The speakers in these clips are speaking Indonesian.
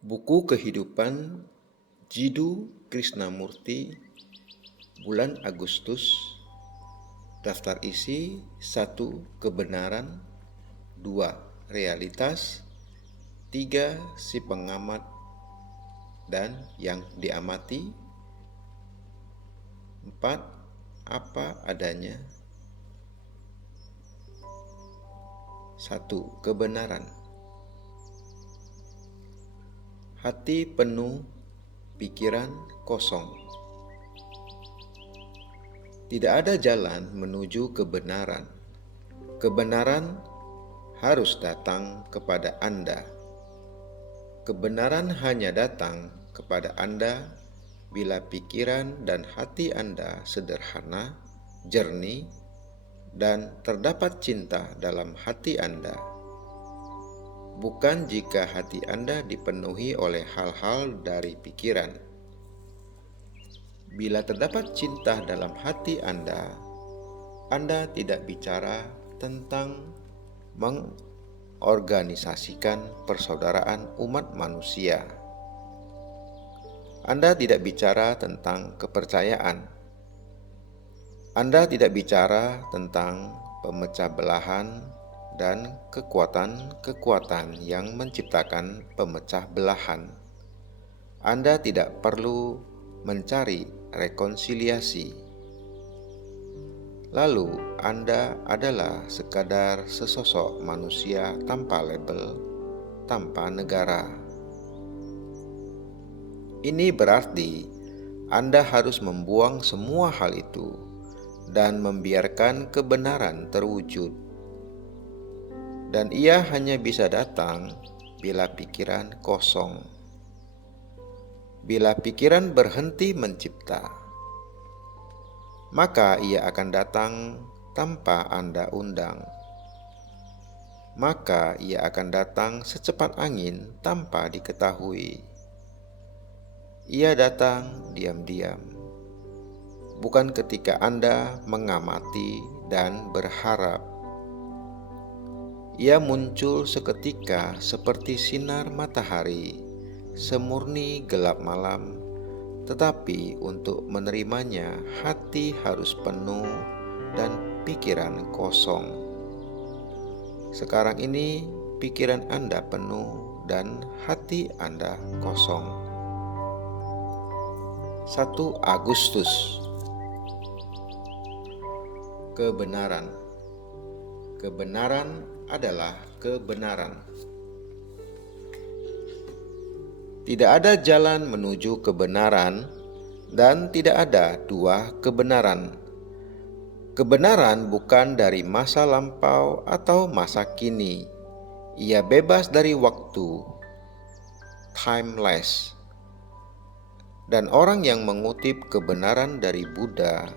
Buku Kehidupan Jiddu Krishnamurti, bulan Agustus. Daftar isi: 1. Kebenaran. 2. Realitas. 3. Si pengamat dan yang diamati. 4. Apa adanya. 1. Kebenaran. Hati penuh, pikiran kosong. Tidak ada jalan menuju kebenaran. Kebenaran harus datang kepada Anda. Kebenaran hanya datang kepada Anda bila pikiran dan hati Anda sederhana, jernih, dan terdapat cinta dalam hati Anda. Bukan jika hati Anda dipenuhi oleh hal-hal dari pikiran. Bila terdapat cinta dalam hati Anda tidak bicara tentang mengorganisasikan persaudaraan umat manusia. Anda tidak bicara tentang kepercayaan. Anda tidak bicara tentang pemecah belahan dan kekuatan-kekuatan yang menciptakan pemecah belahan. Anda tidak perlu mencari rekonsiliasi. Lalu Anda adalah sekadar sesosok manusia tanpa label, tanpa negara. Ini berarti Anda harus membuang semua hal itu dan membiarkan kebenaran terwujud. Dan ia hanya bisa datang bila pikiran kosong. Bila pikiran berhenti mencipta, maka ia akan datang tanpa Anda undang. Maka ia akan datang secepat angin tanpa diketahui. Ia datang diam-diam, bukan ketika Anda mengamati dan berharap. Ia muncul seketika seperti sinar matahari, semurni gelap malam, tetapi untuk menerimanya hati harus penuh dan pikiran kosong. Sekarang ini pikiran Anda penuh dan hati Anda kosong. 1 Agustus. Kebenaran. Kebenaran adalah kebenaran. Tidak ada jalan menuju kebenaran dan tidak ada dua kebenaran. Kebenaran bukan dari masa lampau atau masa kini. Ia bebas dari waktu, timeless. Dan orang yang mengutip kebenaran dari Buddha,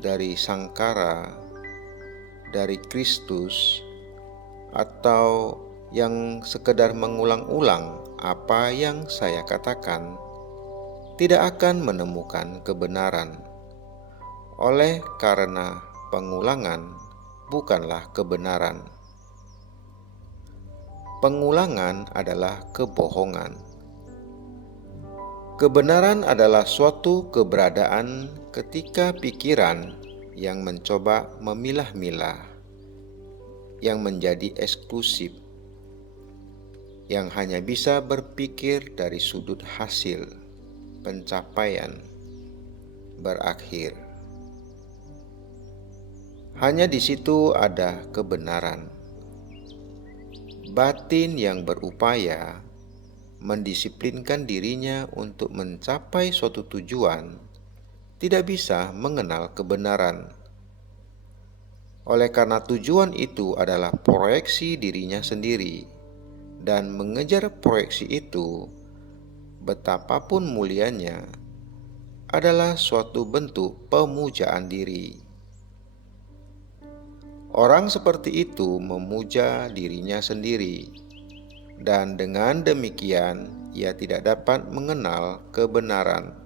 dari Sankara, dari Kristus, atau yang sekedar mengulang-ulang apa yang saya katakan, tidak akan menemukan kebenaran. Oleh karena pengulangan bukanlah kebenaran. Pengulangan adalah kebohongan. Kebenaran adalah suatu keberadaan ketika pikiran yang mencoba memilah-milah, yang menjadi eksklusif, yang hanya bisa berpikir dari sudut hasil, pencapaian, berakhir. Hanya di situ ada kebenaran. Batin yang berupaya mendisiplinkan dirinya untuk mencapai suatu tujuan tidak bisa mengenal kebenaran. Oleh karena tujuan itu adalah proyeksi dirinya sendiri, dan mengejar proyeksi itu, betapapun mulianya, adalah suatu bentuk pemujaan diri. Orang seperti itu memuja dirinya sendiri, dan dengan demikian ia tidak dapat mengenal kebenaran.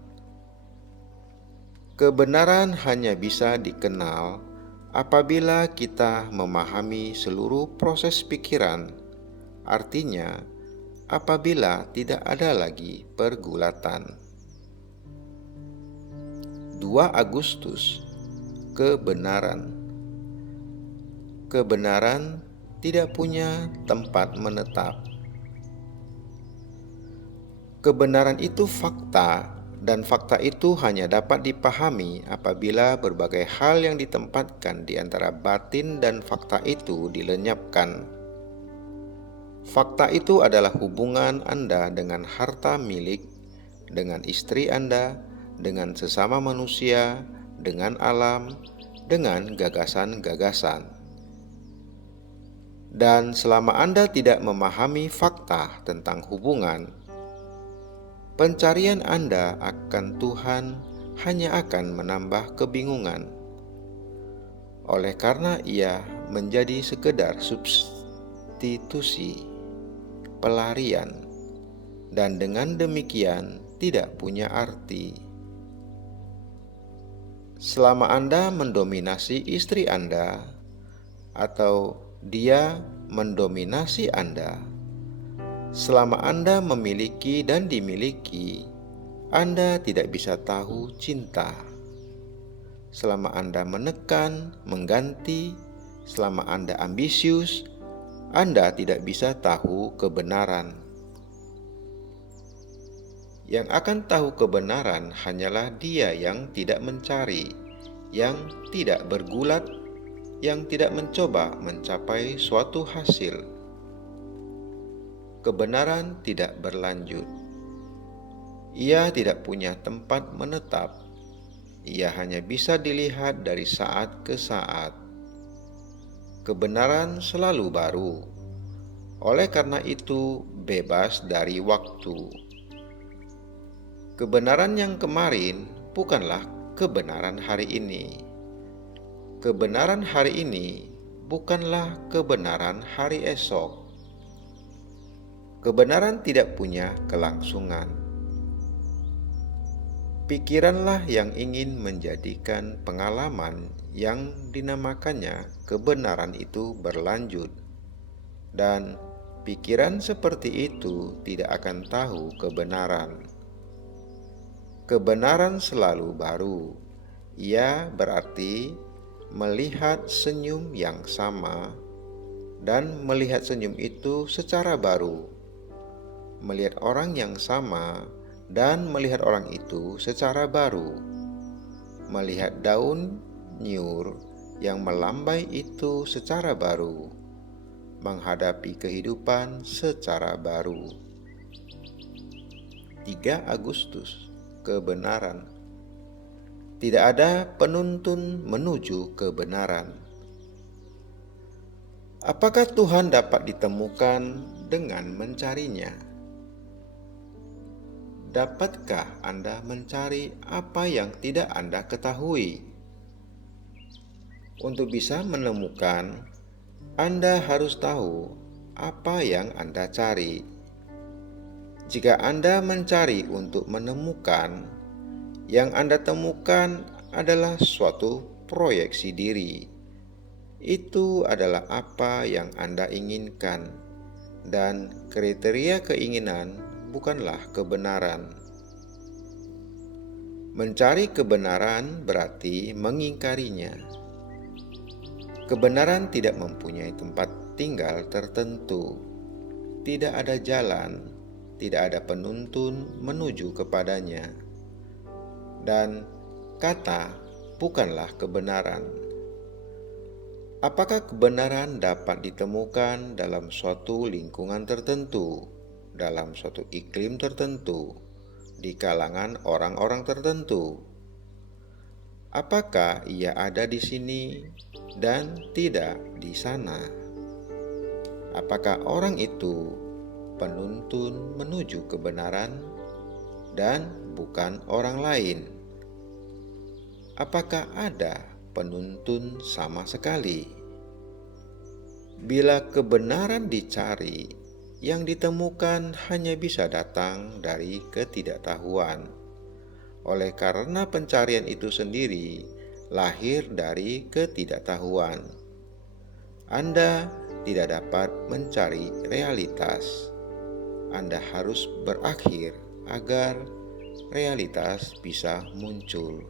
Kebenaran hanya bisa dikenal apabila kita memahami seluruh proses pikiran. Artinya, apabila tidak ada lagi pergulatan. 2 Agustus, kebenaran. Kebenaran tidak punya tempat menetap. Kebenaran itu fakta, dan fakta itu hanya dapat dipahami apabila berbagai hal yang ditempatkan di antara batin dan fakta itu dilenyapkan. Fakta itu adalah hubungan Anda dengan harta milik, dengan istri Anda, dengan sesama manusia, dengan alam, dengan gagasan-gagasan. Dan selama Anda tidak memahami fakta tentang hubungan, pencarian Anda akan Tuhan hanya akan menambah kebingungan. Oleh karena ia menjadi sekedar substitusi, pelarian, dan dengan demikian tidak punya arti. Selama Anda mendominasi istri Anda, atau dia mendominasi Anda, selama Anda memiliki dan dimiliki, Anda tidak bisa tahu cinta. Selama Anda menekan, mengganti, selama Anda ambisius, Anda tidak bisa tahu kebenaran. Yang akan tahu kebenaran hanyalah dia yang tidak mencari, yang tidak bergulat, yang tidak mencoba mencapai suatu hasil. Kebenaran tidak berlanjut. Ia tidak punya tempat menetap. Ia hanya bisa dilihat dari saat ke saat. Kebenaran selalu baru. Oleh karena itu, bebas dari waktu. Kebenaran yang kemarin bukanlah kebenaran hari ini. Kebenaran hari ini bukanlah kebenaran hari esok. Kebenaran tidak punya kelangsungan. Pikiranlah yang ingin menjadikan pengalaman yang dinamakannya kebenaran itu berlanjut, dan pikiran seperti itu tidak akan tahu kebenaran. Kebenaran selalu baru. Ia berarti melihat senyum yang sama dan melihat senyum itu secara baru, melihat orang yang sama dan melihat orang itu secara baru, melihat daun nyur yang melambai itu secara baru, menghadapi kehidupan secara baru. 3 Agustus, kebenaran. Tidak ada penuntun menuju kebenaran. Apakah Tuhan dapat ditemukan dengan mencarinya? Dapatkah Anda mencari apa yang tidak Anda ketahui? Untuk bisa menemukan, Anda harus tahu apa yang Anda cari. Jika Anda mencari untuk menemukan, yang Anda temukan adalah suatu proyeksi diri. Itu adalah apa yang Anda inginkan, dan kriteria keinginan bukanlah kebenaran. Mencari kebenaran berarti mengingkarinya. Kebenaran tidak mempunyai tempat tinggal tertentu. Tidak ada jalan, tidak ada penuntun menuju kepadanya. Dan kata bukanlah kebenaran. Apakah kebenaran dapat ditemukan dalam suatu lingkungan tertentu, dalam suatu iklim tertentu, di kalangan orang-orang tertentu? Apakah ia ada di sini dan tidak di sana? Apakah orang itu penuntun menuju kebenaran dan bukan orang lain? Apakah ada penuntun sama sekali? Bila kebenaran dicari, yang ditemukan hanya bisa datang dari ketidaktahuan. Oleh karena pencarian itu sendiri lahir dari ketidaktahuan, Anda tidak dapat mencari realitas. Anda harus berakhir agar realitas bisa muncul.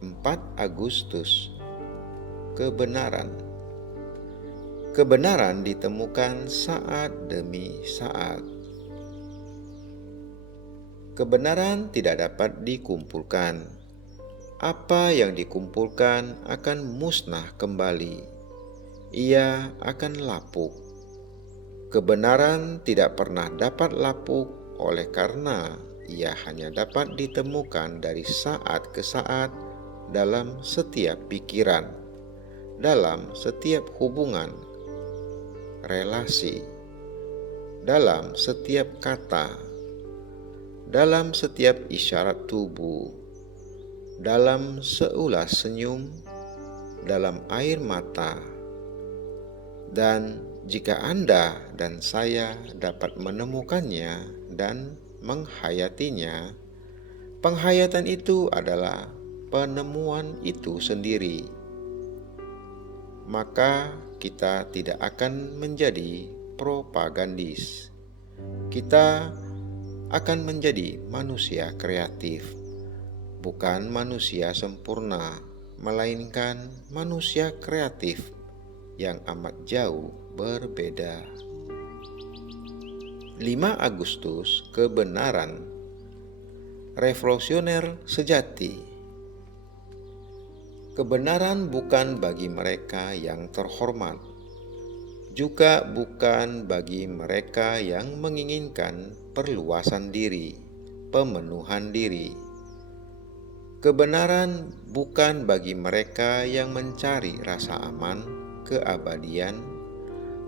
4 Agustus. Kebenaran. Kebenaran ditemukan saat demi saat. Kebenaran tidak dapat dikumpulkan. Apa yang dikumpulkan akan musnah kembali. Ia akan lapuk. Kebenaran tidak pernah dapat lapuk oleh karena ia hanya dapat ditemukan dari saat ke saat dalam setiap pikiran, dalam setiap hubungan, relasi, dalam setiap kata, dalam setiap isyarat tubuh, dalam seulas senyum, dalam air mata. Dan jika Anda dan saya dapat menemukannya dan menghayatinya, penghayatan itu adalah penemuan itu sendiri. Maka kita tidak akan menjadi propagandis. Kita akan menjadi manusia kreatif, bukan manusia sempurna, melainkan manusia kreatif yang amat jauh berbeda. 5 Agustus. Kebenaran. Revolusioner sejati. Kebenaran bukan bagi mereka yang terhormat, juga bukan bagi mereka yang menginginkan perluasan diri, pemenuhan diri. Kebenaran bukan bagi mereka yang mencari rasa aman, keabadian,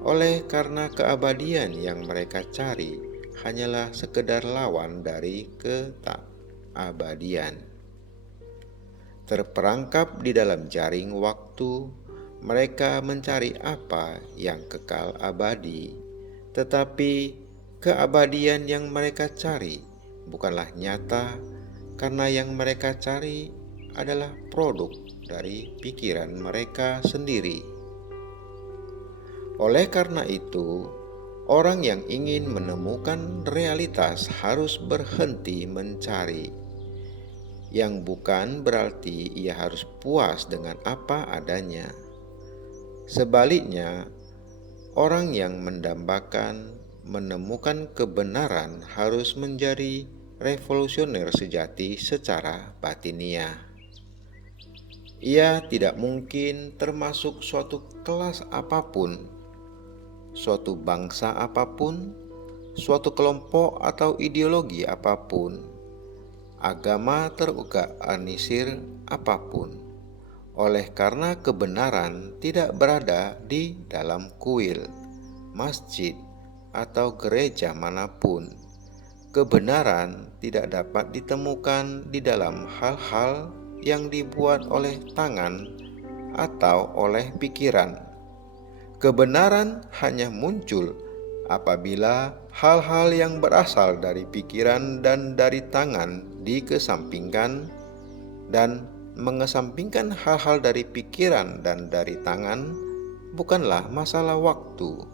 oleh karena keabadian yang mereka cari hanyalah sekedar lawan dari ketakabadian. Terperangkap di dalam jaring waktu, mereka mencari apa yang kekal abadi, tetapi keabadian yang mereka cari bukanlah nyata, karena yang mereka cari adalah produk dari pikiran mereka sendiri. Oleh karena itu, orang yang ingin menemukan realitas harus berhenti mencari, yang bukan berarti ia harus puas dengan apa adanya. Sebaliknya, orang yang mendambakan menemukan kebenaran harus menjadi revolusioner sejati secara batiniah. Ia tidak mungkin termasuk suatu kelas apapun, suatu bangsa apapun, suatu kelompok atau ideologi apapun, agama terorganisir apapun, oleh karena kebenaran tidak berada di dalam kuil, masjid, atau gereja manapun. Kebenaran tidak dapat ditemukan di dalam hal-hal yang dibuat oleh tangan atau oleh pikiran. Kebenaran hanya muncul apabila hal-hal yang berasal dari pikiran dan dari tangan dikesampingkan, dan mengesampingkan hal-hal dari pikiran dan dari tangan bukanlah masalah waktu.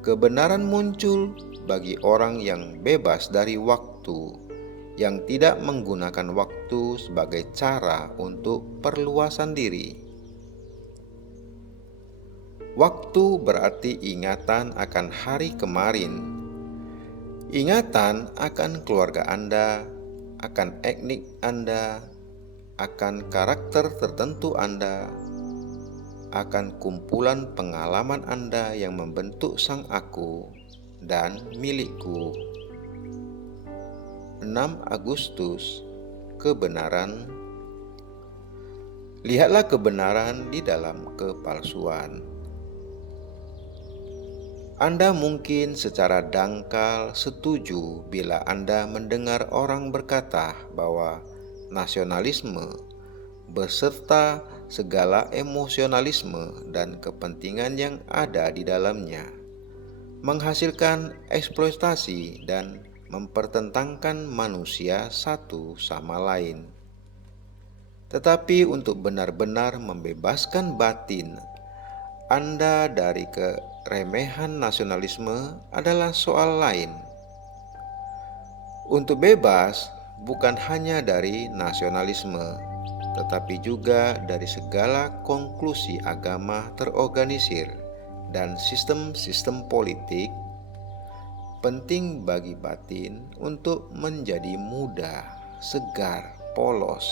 Kebenaran muncul bagi orang yang bebas dari waktu, yang tidak menggunakan waktu sebagai cara untuk perluasan diri. Waktu berarti ingatan akan hari kemarin, ingatan akan keluarga Anda, akan etnik Anda, akan karakter tertentu Anda, akan kumpulan pengalaman Anda yang membentuk sang aku dan milikku. 6 Agustus. Kebenaran. Lihatlah kebenaran di dalam kepalsuan. Anda mungkin secara dangkal setuju bila Anda mendengar orang berkata bahwa nasionalisme beserta segala emosionalisme dan kepentingan yang ada di dalamnya menghasilkan eksploitasi dan mempertentangkan manusia satu sama lain. Tetapi untuk benar-benar membebaskan batin Anda dari remehan nasionalisme adalah soal lain. Untuk bebas bukan hanya dari nasionalisme, tetapi juga dari segala konklusi agama terorganisir dan sistem-sistem politik, penting bagi batin untuk menjadi muda, segar, polos,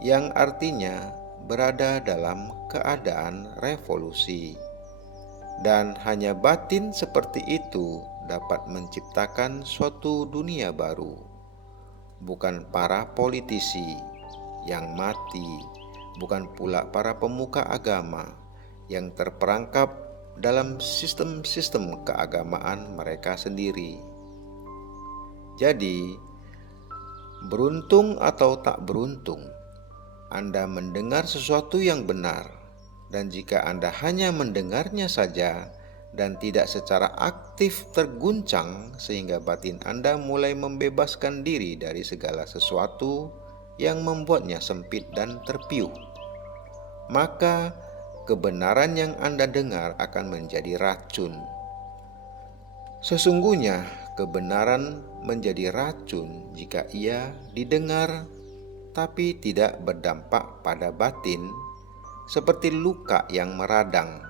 yang artinya berada dalam keadaan revolusi. Dan hanya batin seperti itu dapat menciptakan suatu dunia baru, bukan para politisi yang mati, bukan pula para pemuka agama yang terperangkap dalam sistem-sistem keagamaan mereka sendiri. Jadi, beruntung atau tak beruntung, Anda mendengar sesuatu yang benar. Dan jika Anda hanya mendengarnya saja dan tidak secara aktif terguncang sehingga batin Anda mulai membebaskan diri dari segala sesuatu yang membuatnya sempit dan terpiuh, maka kebenaran yang Anda dengar akan menjadi racun. Sesungguhnya kebenaran menjadi racun jika ia didengar tapi tidak berdampak pada batin, seperti luka yang meradang.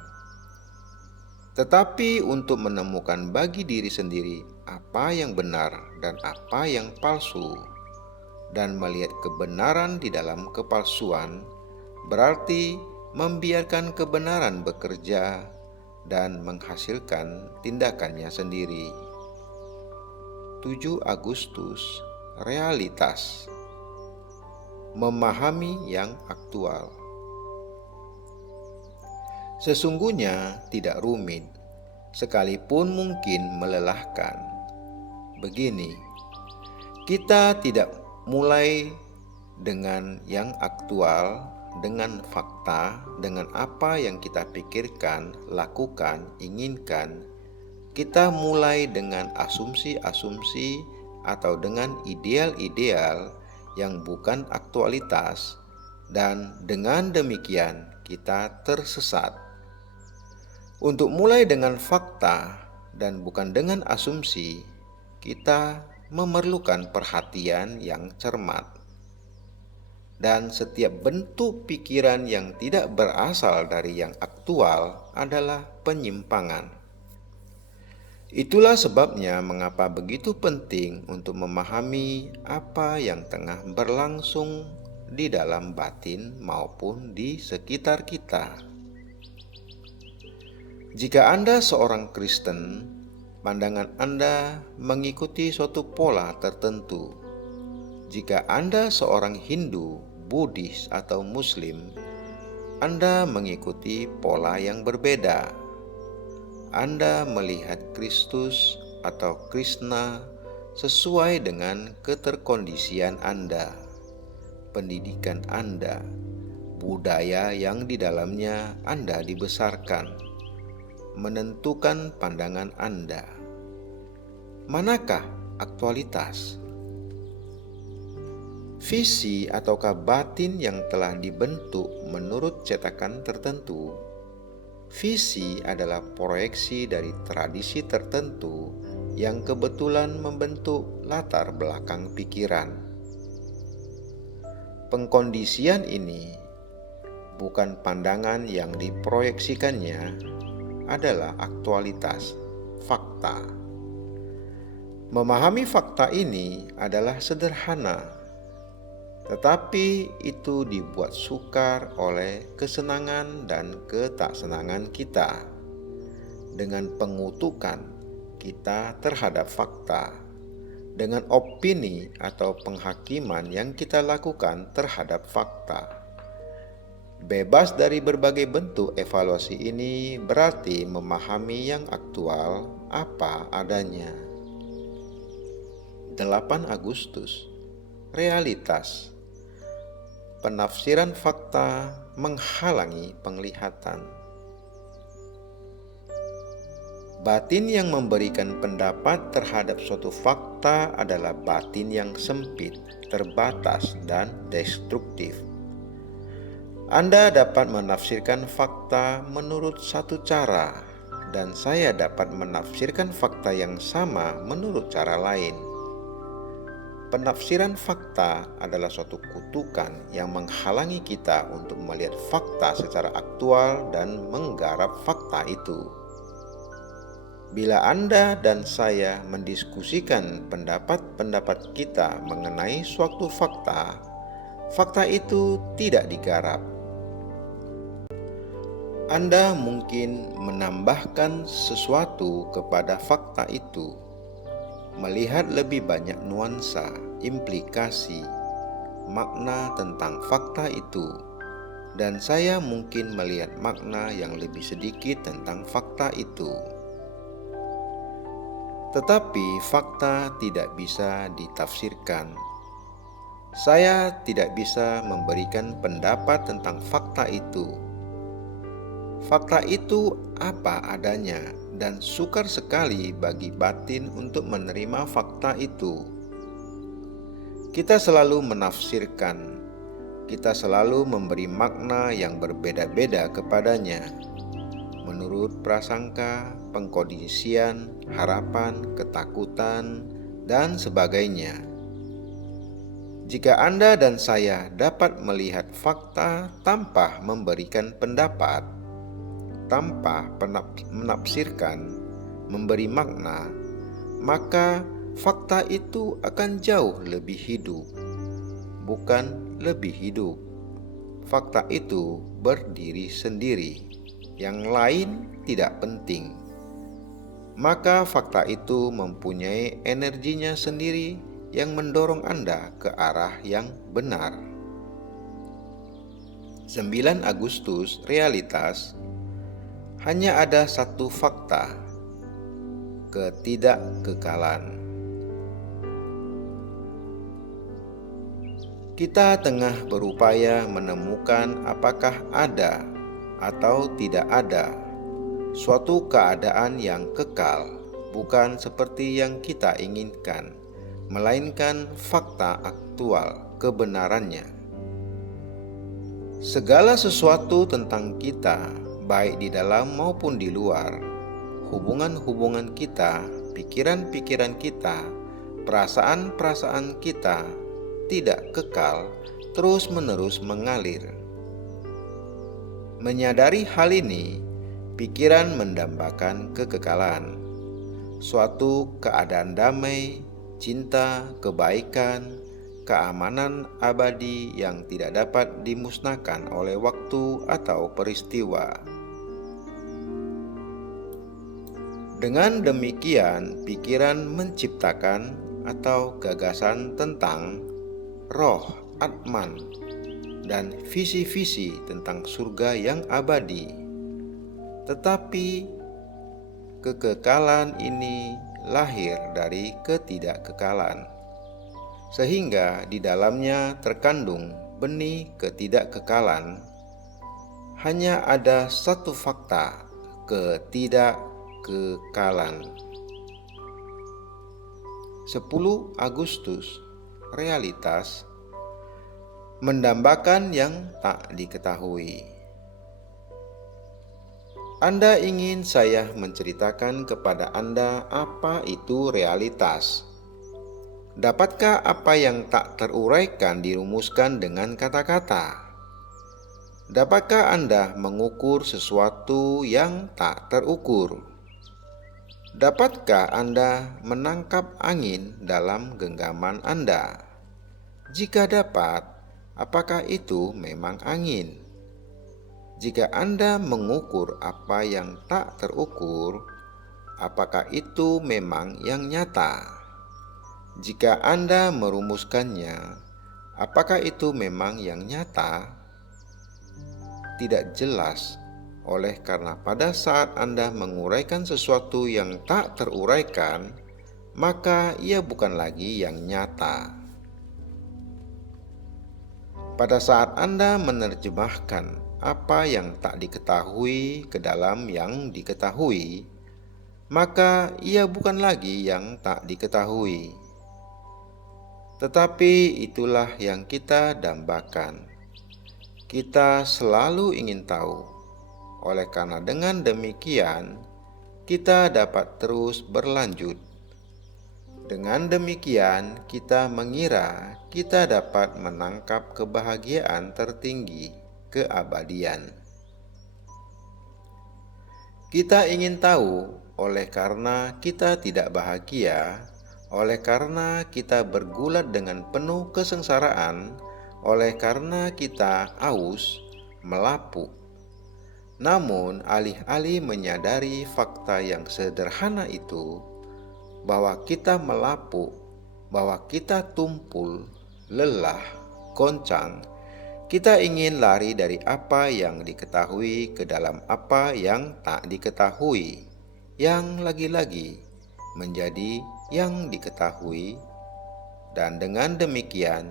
Tetapi untuk menemukan bagi diri sendiri apa yang benar dan apa yang palsu, dan melihat kebenaran di dalam kepalsuan, berarti membiarkan kebenaran bekerja dan menghasilkan tindakannya sendiri. 7 Agustus, realitas. Memahami yang aktual. Sesungguhnya tidak rumit, sekalipun mungkin melelahkan. Begini, kita tidak mulai dengan yang aktual, dengan fakta, dengan apa yang kita pikirkan, lakukan, inginkan. Kita mulai dengan asumsi-asumsi atau dengan ideal-ideal yang bukan aktualitas, dan dengan demikian kita tersesat. Untuk mulai dengan fakta dan bukan dengan asumsi, kita memerlukan perhatian yang cermat. Dan setiap bentuk pikiran yang tidak berasal dari yang aktual adalah penyimpangan. Itulah sebabnya mengapa begitu penting untuk memahami apa yang tengah berlangsung di dalam batin maupun di sekitar kita. Jika Anda seorang Kristen, pandangan Anda mengikuti suatu pola tertentu. Jika Anda seorang Hindu, Buddhis, atau Muslim, Anda mengikuti pola yang berbeda. Anda melihat Kristus atau Krishna sesuai dengan keterkondisian Anda, pendidikan Anda, budaya yang di dalamnya Anda dibesarkan, menentukan pandangan Anda. Manakah aktualitas? Visi ataukah batin yang telah dibentuk menurut cetakan tertentu? Visi adalah proyeksi dari tradisi tertentu yang kebetulan membentuk latar belakang pikiran. Pengkondisian ini bukan pandangan yang diproyeksikannya, adalah aktualitas, fakta. Memahami fakta ini adalah sederhana, tetapi itu dibuat sukar oleh kesenangan dan ketaksenangan kita dengan pengutukan kita terhadap fakta, dengan opini atau penghakiman yang kita lakukan terhadap fakta. Bebas dari berbagai bentuk evaluasi ini berarti memahami yang aktual apa adanya. 8 Agustus, realitas. Penafsiran fakta menghalangi penglihatan. Batin yang memberikan pendapat terhadap suatu fakta adalah batin yang sempit, terbatas, dan destruktif. Anda dapat menafsirkan fakta menurut satu cara dan saya dapat menafsirkan fakta yang sama menurut cara lain. Penafsiran fakta adalah suatu kutukan yang menghalangi kita untuk melihat fakta secara aktual dan menggarap fakta itu. Bila Anda dan saya mendiskusikan pendapat-pendapat kita mengenai suatu fakta, fakta itu tidak digarap. Anda mungkin menambahkan sesuatu kepada fakta itu, melihat lebih banyak nuansa, implikasi, makna tentang fakta itu, dan saya mungkin melihat makna yang lebih sedikit tentang fakta itu. Tetapi fakta tidak bisa ditafsirkan. Saya tidak bisa memberikan pendapat tentang fakta itu. Fakta itu apa adanya, dan sukar sekali bagi batin untuk menerima fakta itu. Kita selalu menafsirkan, kita selalu memberi makna yang berbeda-beda kepadanya, menurut prasangka, pengkondisian, harapan, ketakutan, dan sebagainya. Jika Anda dan saya dapat melihat fakta tanpa memberikan pendapat, tanpa menafsirkan, memberi makna, maka fakta itu akan jauh lebih hidup, bukan lebih hidup. Fakta itu berdiri sendiri, yang lain tidak penting. Maka fakta itu mempunyai energinya sendiri yang mendorong Anda ke arah yang benar. 9 Agustus, realitas. Hanya ada satu fakta, ketidakkekalan. Kita tengah berupaya menemukan apakah ada atau tidak ada suatu keadaan yang kekal, bukan seperti yang kita inginkan, melainkan fakta aktual kebenarannya. Segala sesuatu tentang kita, baik di dalam maupun di luar, hubungan-hubungan kita, pikiran-pikiran kita, perasaan-perasaan kita, tidak kekal, terus-menerus mengalir. Menyadari hal ini, pikiran mendambakan kekekalan, suatu keadaan damai, cinta, kebaikan, keamanan abadi yang tidak dapat dimusnahkan oleh waktu atau peristiwa. Dengan demikian, pikiran menciptakan atau gagasan tentang roh, Atman, dan visi-visi tentang surga yang abadi. Tetapi kekekalan ini lahir dari ketidakkekalan, sehingga di dalamnya terkandung benih ketidakkekalan. Hanya ada satu fakta, ketidakkekalan. 10 Agustus, realitas. Mendambakan yang tak diketahui. Anda ingin saya menceritakan kepada Anda apa itu realitas? Dapatkah apa yang tak teruraikan dirumuskan dengan kata-kata? Dapatkah Anda mengukur sesuatu yang tak terukur? Dapatkah Anda menangkap angin dalam genggaman Anda? Jika dapat, apakah itu memang angin? Jika Anda mengukur apa yang tak terukur, apakah itu memang yang nyata? Jika Anda merumuskannya, apakah itu memang yang nyata? Tidak jelas, oleh karena pada saat Anda menguraikan sesuatu yang tak teruraikan, maka ia bukan lagi yang nyata. Pada saat Anda menerjemahkan apa yang tak diketahui ke dalam yang diketahui, maka ia bukan lagi yang tak diketahui. Tetapi itulah yang kita dambakan. Kita selalu ingin tahu. Oleh karena dengan demikian, kita dapat terus berlanjut. Dengan demikian, kita mengira kita dapat menangkap kebahagiaan tertinggi, keabadian. Kita ingin tahu, oleh karena kita tidak bahagia, oleh karena kita bergulat dengan penuh kesengsaraan, oleh karena kita aus, melapuk. Namun, alih-alih menyadari fakta yang sederhana itu, bahwa kita melapuk, bahwa kita tumpul, lelah, goncang, kita ingin lari dari apa yang diketahui ke dalam apa yang tak diketahui, yang lagi-lagi menjadi yang diketahui, dan dengan demikian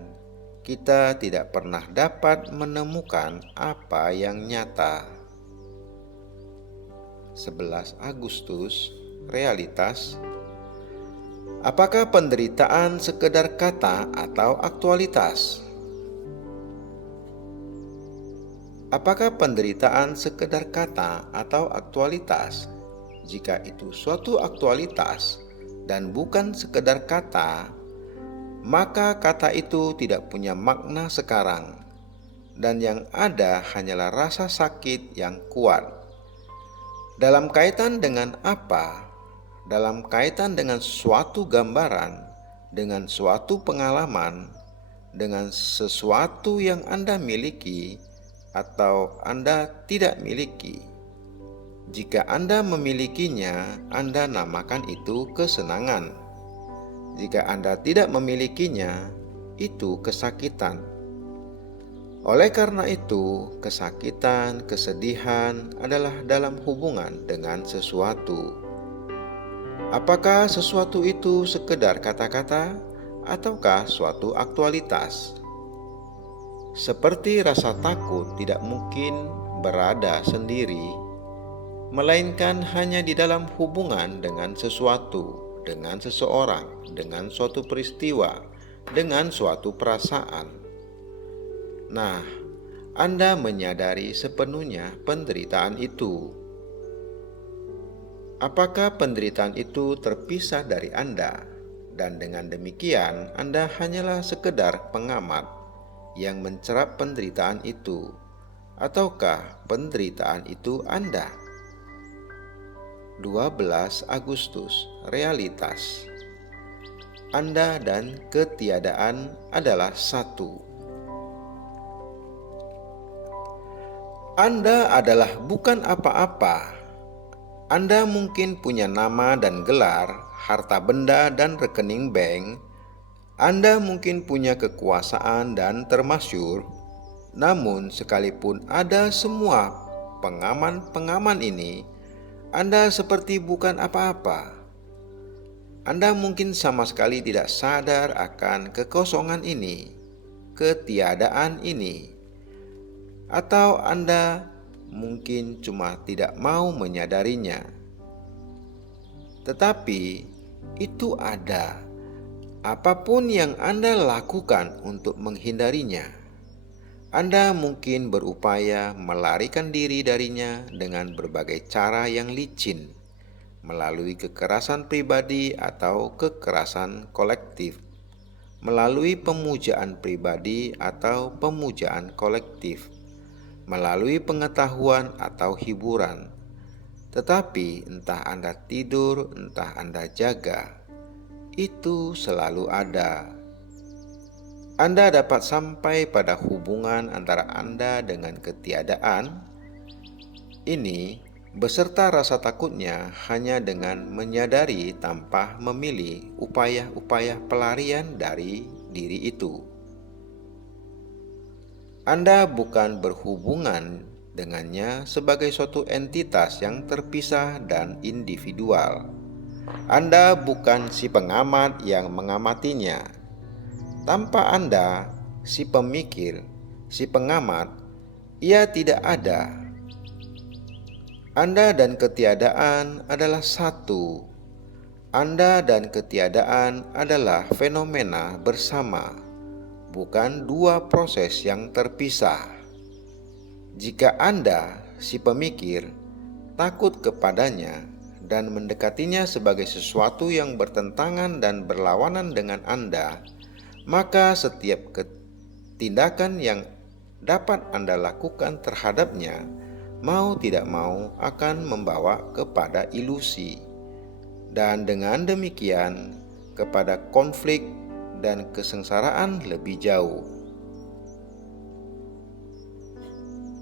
kita tidak pernah dapat menemukan apa yang nyata. 11 Agustus, realitas. Apakah penderitaan sekedar kata atau aktualitas? Apakah penderitaan sekedar kata atau aktualitas? Jika itu suatu aktualitas dan bukan sekedar kata, maka kata itu tidak punya makna sekarang, dan yang ada hanyalah rasa sakit yang kuat. Dalam kaitan dengan apa? Dalam kaitan dengan suatu gambaran, dengan suatu pengalaman, dengan sesuatu yang Anda miliki atau Anda tidak miliki. Jika Anda memilikinya, Anda namakan itu kesenangan. Jika Anda tidak memilikinya, itu kesakitan. Oleh karena itu, kesakitan, kesedihan adalah dalam hubungan dengan sesuatu. Apakah sesuatu itu sekedar kata-kata ataukah suatu aktualitas? Seperti rasa takut tidak mungkin berada sendiri, melainkan hanya di dalam hubungan dengan sesuatu, dengan seseorang, dengan suatu peristiwa, dengan suatu perasaan. Nah, Anda menyadari sepenuhnya penderitaan itu. Apakah penderitaan itu terpisah dari Anda? Dan dengan demikian, Anda hanyalah sekedar pengamat yang mencerap penderitaan itu, ataukah penderitaan itu Anda? 12 Agustus, realitas. Anda dan ketiadaan adalah satu. Anda adalah bukan apa-apa. Anda mungkin punya nama dan gelar, harta benda dan rekening bank. Anda mungkin punya kekuasaan dan termasyhur, namun sekalipun ada semua pengaman-pengaman ini, Anda seperti bukan apa-apa. Anda mungkin sama sekali tidak sadar akan kekosongan ini, ketiadaan ini, atau Anda mungkin cuma tidak mau menyadarinya. Tetapi itu ada. Apapun yang Anda lakukan untuk menghindarinya, Anda mungkin berupaya melarikan diri darinya dengan berbagai cara yang licin, melalui kekerasan pribadi atau kekerasan kolektif, melalui pemujaan pribadi atau pemujaan kolektif, melalui pengetahuan atau hiburan. Tetapi entah Anda tidur, entah Anda jaga, itu selalu ada. Anda dapat sampai pada hubungan antara Anda dengan ketiadaan ini beserta rasa takutnya hanya dengan menyadari tanpa memilih upaya-upaya pelarian dari diri itu. Anda bukan berhubungan dengannya sebagai suatu entitas yang terpisah dan individual. Anda bukan si pengamat yang mengamatinya. Tanpa Anda, si pemikir, si pengamat, ia tidak ada. Anda dan ketiadaan adalah satu. Anda dan ketiadaan adalah fenomena bersama, bukan dua proses yang terpisah. Jika Anda, si pemikir, takut kepadanya dan mendekatinya sebagai sesuatu yang bertentangan dan berlawanan dengan Anda, maka setiap tindakan yang dapat Anda lakukan terhadapnya, mau tidak mau akan membawa kepada ilusi, dan dengan demikian kepada konflik dan kesengsaraan lebih jauh.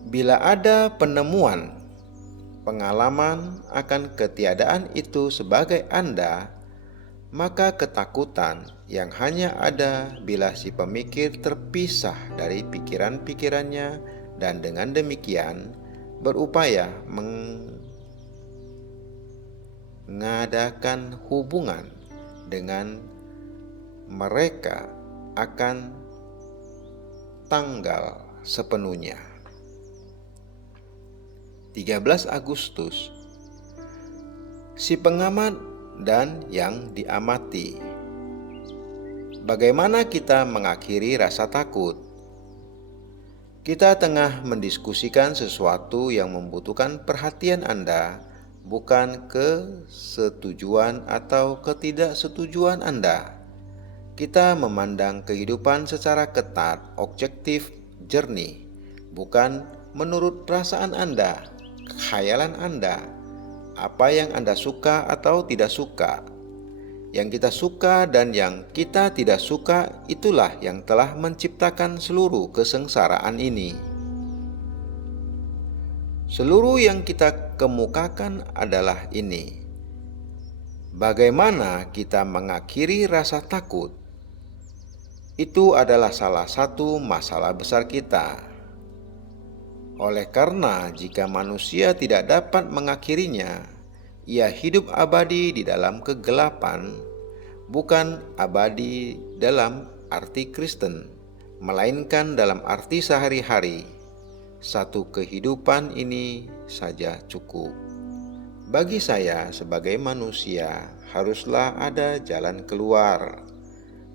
Bila ada penemuan, pengalaman akan ketiadaan itu sebagai Anda, maka ketakutan yang hanya ada bila si pemikir terpisah dari pikiran-pikirannya dan dengan demikian berupaya mengadakan hubungan dengan mereka akan tanggal sepenuhnya. 13 Agustus, si pengamat dan yang diamati. Bagaimana kita mengakhiri rasa takut? Kita tengah mendiskusikan sesuatu yang membutuhkan perhatian Anda, bukan kesetujuan atau ketidaksetujuan Anda. Kita memandang kehidupan secara ketat, objektif, jernih, bukan menurut perasaan Anda, khayalan Anda, apa yang Anda suka atau tidak suka. Yang kita suka dan yang kita tidak suka, itulah yang telah menciptakan seluruh kesengsaraan ini. Seluruh yang kita kemukakan adalah ini. Bagaimana kita mengakhiri rasa takut? Itu adalah salah satu masalah besar kita. Oleh karena jika manusia tidak dapat mengakhirinya, ia hidup abadi di dalam kegelapan, bukan abadi dalam arti Kristen, melainkan dalam arti sehari-hari. Satu kehidupan ini saja cukup. Bagi saya sebagai manusia haruslah ada jalan keluar,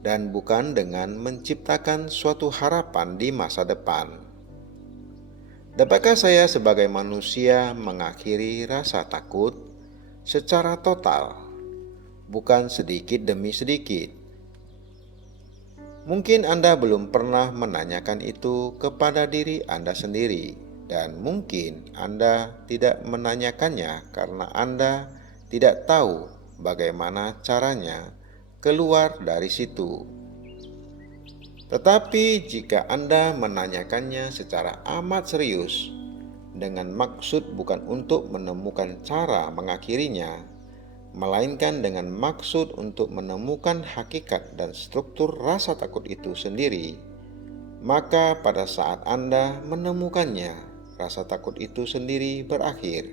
dan bukan dengan menciptakan suatu harapan di masa depan. Dapatkah saya sebagai manusia mengakhiri rasa takut secara total, bukan sedikit demi sedikit? Mungkin Anda belum pernah menanyakan itu kepada diri Anda sendiri, dan mungkin Anda tidak menanyakannya karena Anda tidak tahu bagaimana caranya keluar dari situ. Tetapi jika Anda menanyakannya secara amat serius, dengan maksud bukan untuk menemukan cara mengakhirinya, melainkan dengan maksud untuk menemukan hakikat dan struktur rasa takut itu sendiri, maka pada saat Anda menemukannya, rasa takut itu sendiri berakhir.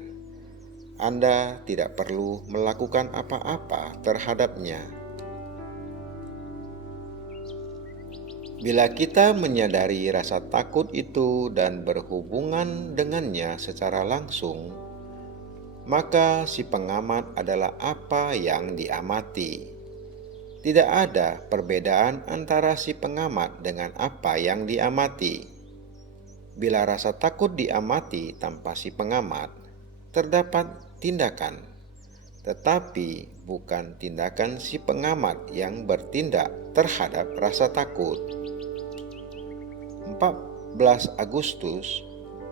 Anda tidak perlu melakukan apa-apa terhadapnya. Bila kita menyadari rasa takut itu dan berhubungan dengannya secara langsung, maka si pengamat adalah apa yang diamati. Tidak ada perbedaan antara si pengamat dengan apa yang diamati. Bila rasa takut diamati tanpa si pengamat, terdapat tindakan, tetapi bukan tindakan si pengamat yang bertindak terhadap rasa takut. 14 Agustus,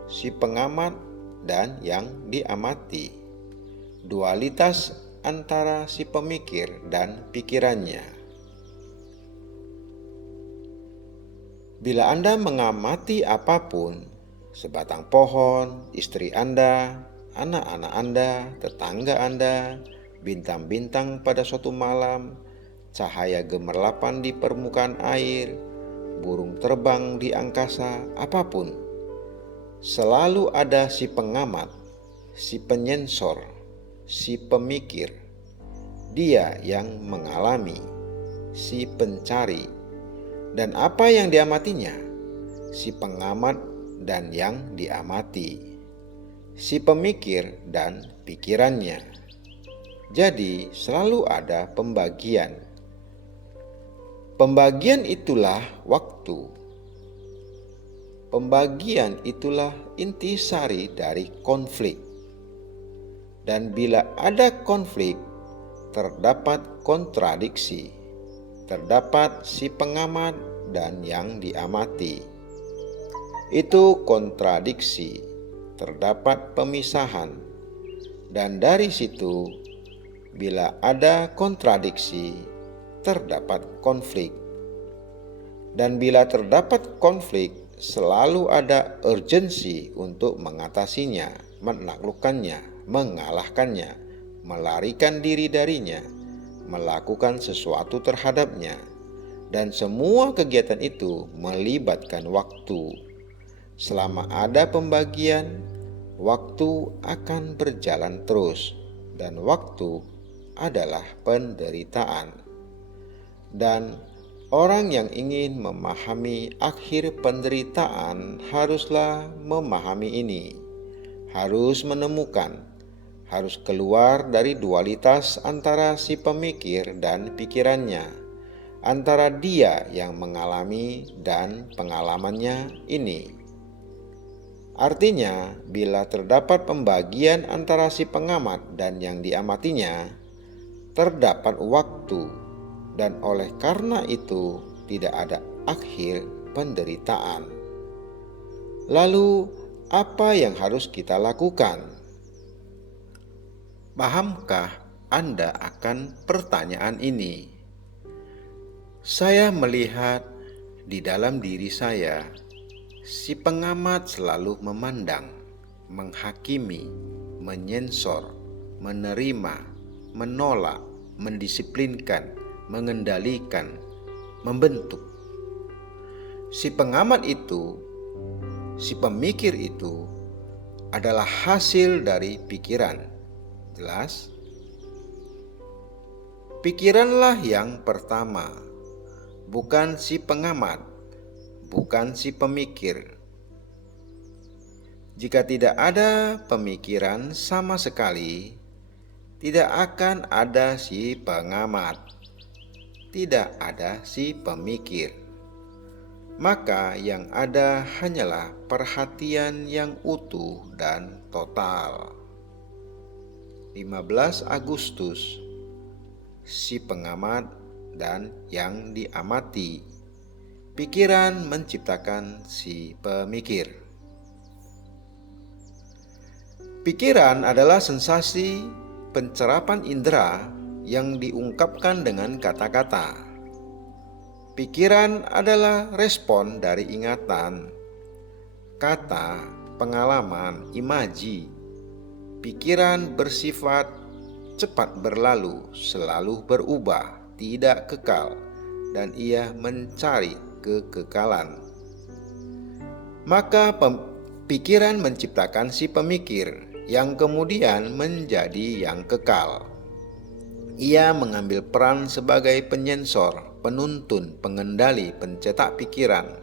si pengamat dan yang diamati. Dualitas antara si pemikir dan pikirannya. Bila Anda mengamati apapun, sebatang pohon, istri Anda, anak-anak Anda, tetangga Anda, bintang-bintang pada suatu malam, cahaya gemerlapan di permukaan air, burung terbang di angkasa, apapun, selalu ada si pengamat, si penyensor, si pemikir. Dia yang mengalami, si pencari. Dan apa yang diamatinya? Si pengamat dan yang diamati, si pemikir dan pikirannya. Jadi selalu ada pembagian. Pembagian itulah waktu. Pembagian itulah intisari dari konflik. Dan bila ada konflik, terdapat kontradiksi, terdapat si pengamat dan yang diamati. Itu kontradiksi, terdapat pemisahan, dan dari situ, bila ada kontradiksi, terdapat konflik. Dan bila terdapat konflik, selalu ada urgensi untuk mengatasinya, menaklukkannya, mengalahkannya, melarikan diri darinya, melakukan sesuatu terhadapnya. Dan semua kegiatan itu melibatkan waktu. Selama ada pembagian, waktu akan berjalan terus, dan waktu adalah penderitaan. Dan orang yang ingin memahami akhir penderitaan haruslah memahami ini, harus menemukan, harus keluar dari dualitas antara si pemikir dan pikirannya, antara dia yang mengalami dan pengalamannya ini. Artinya, bila terdapat pembagian antara si pengamat dan yang diamatinya, terdapat waktu, dan oleh karena itu tidak ada akhir penderitaan. Lalu, apa yang harus kita lakukan? Pahamkah Anda akan pertanyaan ini? Saya melihat di dalam diri saya, si pengamat selalu memandang, menghakimi, menyensor, menerima, menolak, mendisiplinkan, mengendalikan, membentuk. Si pengamat itu, si pemikir itu adalah hasil dari pikiran. Jelas? Pikiranlah yang pertama, bukan si pengamat, bukan si pemikir. Jika tidak ada pemikiran sama sekali, tidak akan ada si pengamat, tidak ada si pemikir. Maka yang ada hanyalah perhatian yang utuh dan total. 15 Agustus, si pengamat dan yang diamati. Pikiran menciptakan si pemikir. Pikiran adalah sensasi pencerapan indera yang diungkapkan dengan kata-kata. Pikiran adalah respon dari ingatan, kata, pengalaman, imaji. Pikiran bersifat cepat berlalu, selalu berubah, tidak kekal, dan ia mencari kekekalan. Maka pikiran menciptakan si pemikir yang kemudian menjadi yang kekal. Ia mengambil peran sebagai penyensor, penuntun, pengendali, pencetak pikiran.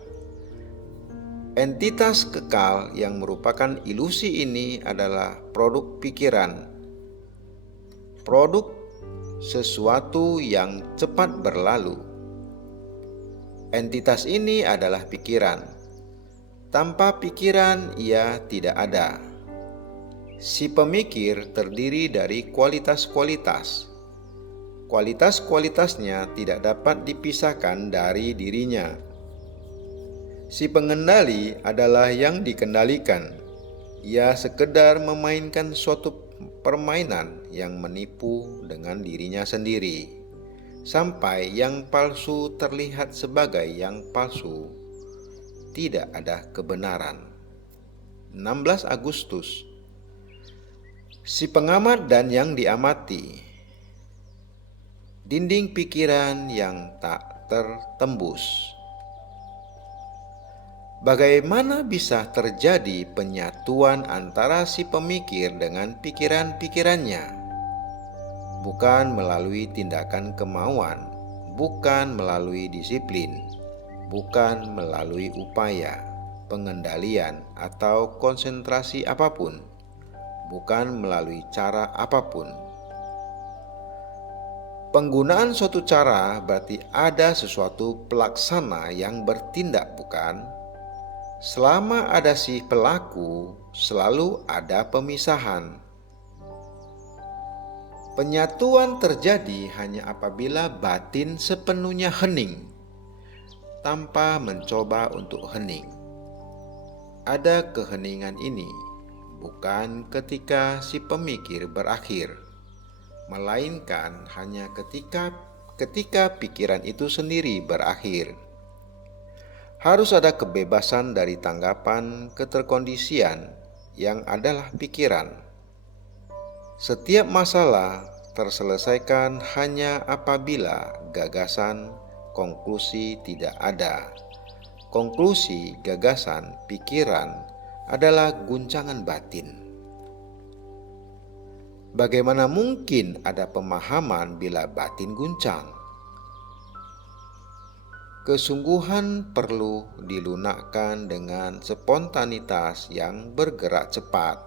Entitas kekal yang merupakan ilusi ini adalah produk pikiran. Produk sesuatu yang cepat berlalu. Entitas ini adalah pikiran. Tanpa pikiran ia tidak ada. Si pemikir terdiri dari kualitas-kualitas. Kualitas-kualitasnya tidak dapat dipisahkan dari dirinya. Si pengendali adalah yang dikendalikan. Ia sekedar memainkan suatu permainan yang menipu dengan dirinya sendiri, sampai yang palsu terlihat sebagai yang palsu. Tidak ada kebenaran. 16 Agustus, si pengamat dan yang diamati. Dinding pikiran yang tak tertembus. Bagaimana bisa terjadi penyatuan antara si pemikir dengan pikiran-pikirannya? Bukan melalui tindakan kemauan, bukan melalui disiplin, bukan melalui upaya, pengendalian atau konsentrasi apapun, bukan melalui cara apapun. Penggunaan suatu cara berarti ada sesuatu pelaksana yang bertindak, bukan? Selama ada si pelaku, selalu ada pemisahan. Penyatuan terjadi hanya apabila batin sepenuhnya hening, tanpa mencoba untuk hening. Ada keheningan ini bukan ketika si pemikir berakhir, melainkan hanya ketika pikiran itu sendiri berakhir. Harus ada kebebasan dari tanggapan keterkondisian yang adalah pikiran. Setiap masalah terselesaikan hanya apabila gagasan konklusi tidak ada. Konklusi, gagasan, pikiran adalah guncangan batin. Bagaimana mungkin ada pemahaman bila batin guncang? Kesungguhan perlu dilunakkan dengan spontanitas yang bergerak cepat.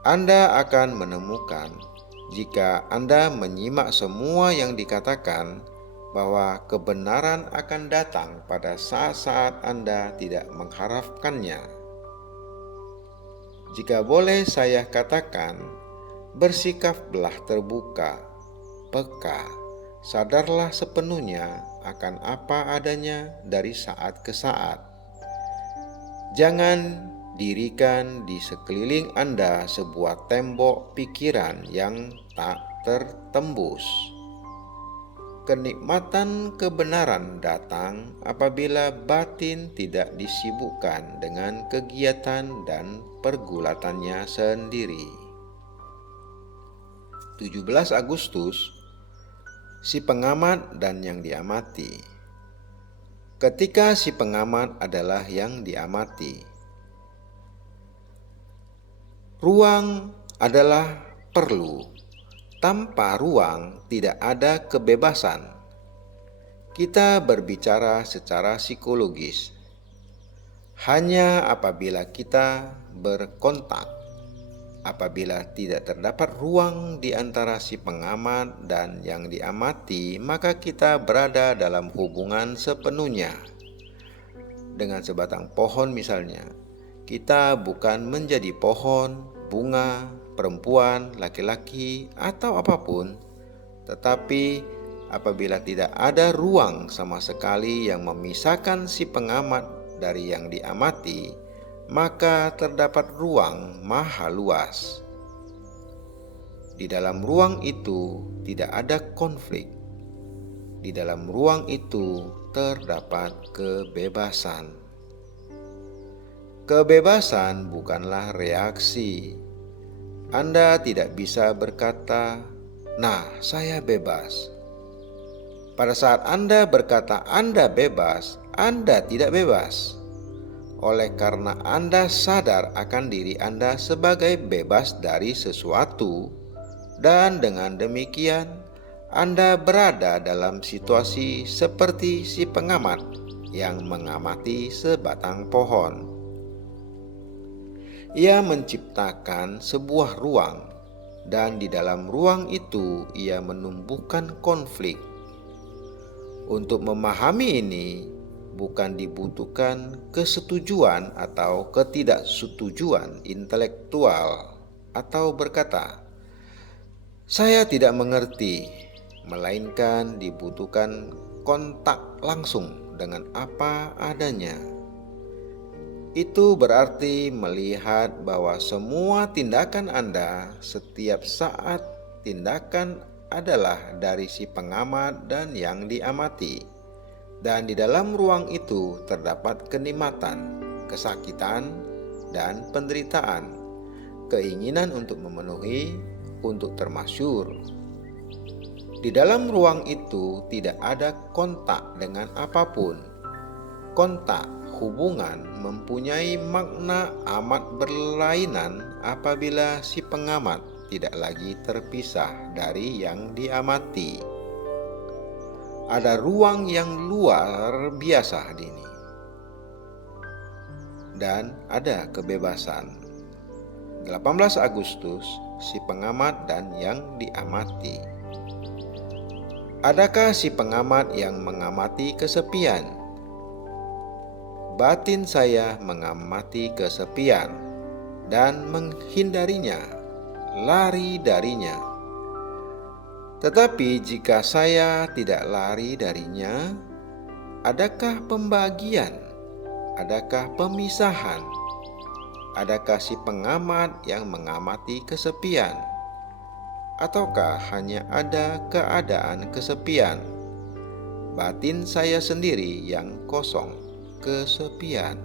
Anda akan menemukan, jika Anda menyimak semua yang dikatakan, bahwa kebenaran akan datang pada saat-saat Anda tidak mengharapkannya. Jika boleh saya katakan, bersikaplah terbuka, peka, sadarlah sepenuhnya akan apa adanya dari saat ke saat. Jangan dirikan di sekeliling Anda sebuah tembok pikiran yang tak tertembus. Kenikmatan kebenaran datang apabila batin tidak disibukkan dengan kegiatan dan pergulatannya sendiri. 17 Agustus, si pengamat dan yang diamati. Ketika si pengamat adalah yang diamati, ruang adalah perlu. Tanpa ruang tidak ada kebebasan. Kita berbicara secara psikologis. Hanya apabila kita berkontak, apabila tidak terdapat ruang di antara si pengamat dan yang diamati, maka kita berada dalam hubungan sepenuhnya. Dengan sebatang pohon misalnya, kita bukan menjadi pohon, bunga, perempuan, laki-laki, atau apapun, tetapi apabila tidak ada ruang sama sekali yang memisahkan si pengamat dari yang diamati, maka terdapat ruang maha luas. Di dalam ruang itu tidak ada konflik. Di dalam ruang itu terdapat kebebasan. Kebebasan bukanlah reaksi. Anda tidak bisa berkata, "Nah, saya bebas." Pada saat Anda berkata Anda bebas, Anda tidak bebas. Oleh karena Anda sadar akan diri Anda sebagai bebas dari sesuatu, dan dengan demikian Anda berada dalam situasi seperti si pengamat yang mengamati sebatang pohon. Ia menciptakan sebuah ruang, dan di dalam ruang itu ia menumbuhkan konflik. Untuk memahami ini, bukan dibutuhkan kesetujuan atau ketidaksetujuan intelektual, atau berkata, "Saya tidak mengerti," melainkan dibutuhkan kontak langsung dengan apa adanya. Itu berarti melihat bahwa semua tindakan Anda setiap saat tindakan adalah dari si pengamat dan yang diamati. Dan di dalam ruang itu terdapat kenikmatan, kesakitan, dan penderitaan, keinginan untuk memenuhi, untuk termasyur. Di dalam ruang itu tidak ada kontak dengan apapun. Kontak hubungan mempunyai makna amat berlainan apabila si pengamat tidak lagi terpisah dari yang diamati. Ada ruang yang luar biasa di ini, dan ada kebebasan. 18 Agustus, si pengamat dan yang diamati. Adakah si pengamat yang mengamati kesepian? Batin saya mengamati kesepian dan menghindarinya, lari darinya. Tetapi jika saya tidak lari darinya, adakah pembagian? Adakah pemisahan? Adakah si pengamat yang mengamati kesepian? Ataukah hanya ada keadaan kesepian? Batin saya sendiri yang kosong, kesepian.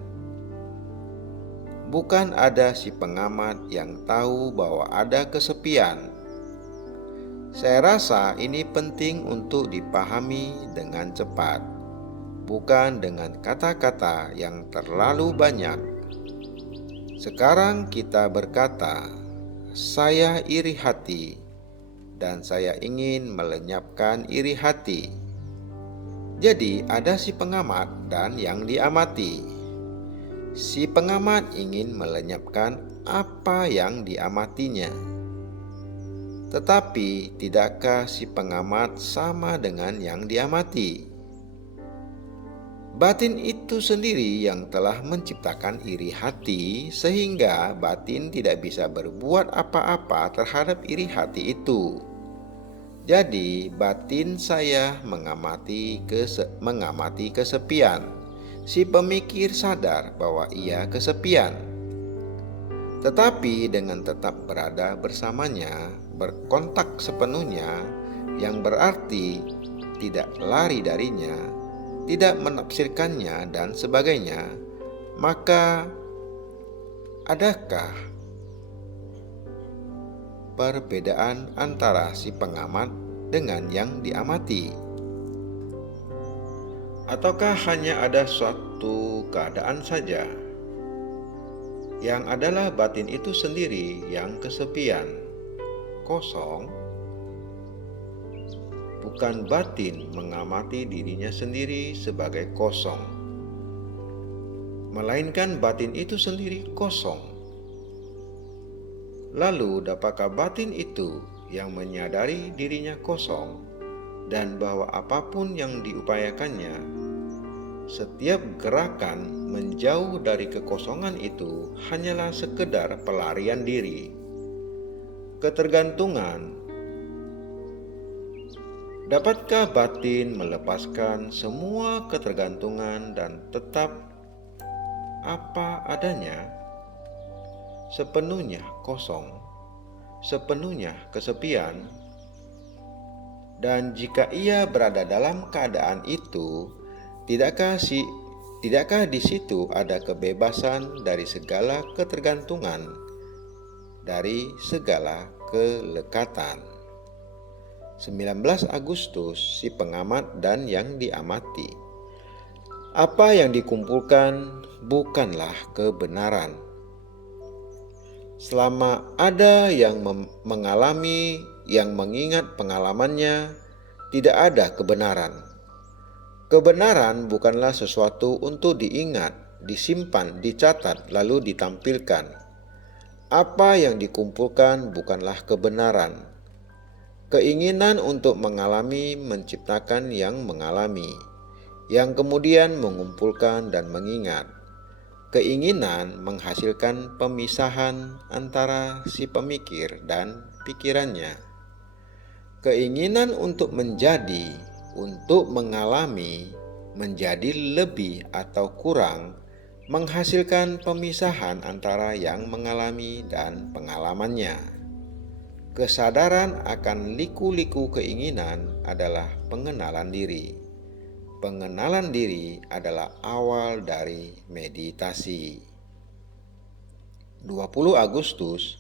Bukan ada si pengamat yang tahu bahwa ada kesepian. Saya rasa ini penting untuk dipahami dengan cepat, bukan dengan kata-kata yang terlalu banyak. Sekarang kita berkata, "Saya iri hati, dan saya ingin melenyapkan iri hati." Jadi ada si pengamat dan yang diamati. Si pengamat ingin melenyapkan apa yang diamatinya. Tetapi tidakkah si pengamat sama dengan yang diamati? Batin itu sendiri yang telah menciptakan iri hati, sehingga batin tidak bisa berbuat apa-apa terhadap iri hati itu. Jadi batin saya mengamati kesepian. Si pemikir sadar bahwa ia kesepian, tetapi dengan tetap berada bersamanya, berkontak sepenuhnya, yang berarti tidak lari darinya, tidak menafsirkannya dan sebagainya, maka adakah perbedaan antara si pengamat dengan yang diamati? Ataukah hanya ada suatu keadaan saja, yang adalah batin itu sendiri yang kesepian, kosong? Bukan batin mengamati dirinya sendiri sebagai kosong, melainkan batin itu sendiri kosong. Lalu dapatkah batin itu yang menyadari dirinya kosong dan bahwa apapun yang diupayakannya, setiap gerakan menjauh dari kekosongan itu hanyalah sekedar pelarian diri, ketergantungan? Dapatkah batin melepaskan semua ketergantungan dan tetap apa adanya, sepenuhnya kosong, sepenuhnya kesepian? Dan jika ia berada dalam keadaan itu, tidakkah di situ ada kebebasan dari segala ketergantungan, dari segala kelekatan? 19 Agustus, si pengamat dan yang diamati. Apa yang dikumpulkan bukanlah kebenaran. Selama ada yang mengalami, yang mengingat pengalamannya, tidak ada kebenaran. Kebenaran bukanlah sesuatu untuk diingat, disimpan, dicatat, lalu ditampilkan. Apa yang dikumpulkan bukanlah kebenaran. Keinginan untuk mengalami menciptakan yang mengalami, yang kemudian mengumpulkan dan mengingat. Keinginan menghasilkan pemisahan antara si pemikir dan pikirannya. Keinginan untuk menjadi, untuk mengalami, menjadi lebih atau kurang, menghasilkan pemisahan antara yang mengalami dan pengalamannya. Kesadaran akan liku-liku keinginan adalah pengenalan diri. Pengenalan diri adalah awal dari meditasi. 20 Agustus,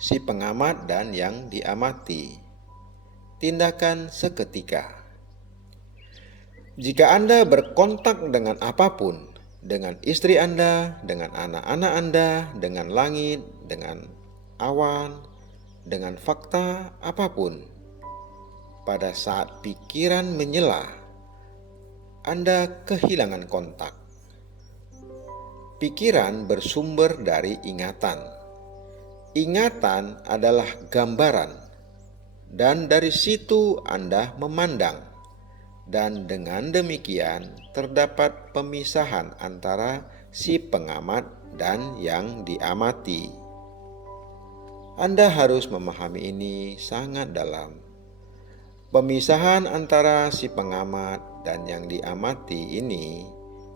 si pengamat dan yang diamati. Tindakan seketika. Jika Anda berkontak dengan apapun, dengan istri Anda, dengan anak-anak Anda, dengan langit, dengan awan, dengan fakta apapun, pada saat pikiran menyela, Anda kehilangan kontak. Pikiran bersumber dari ingatan. Ingatan adalah gambaran, dan dari situ Anda memandang, dan dengan demikian terdapat pemisahan antara si pengamat dan yang diamati. Anda harus memahami ini sangat dalam. Pemisahan antara si pengamat dan yang diamati ini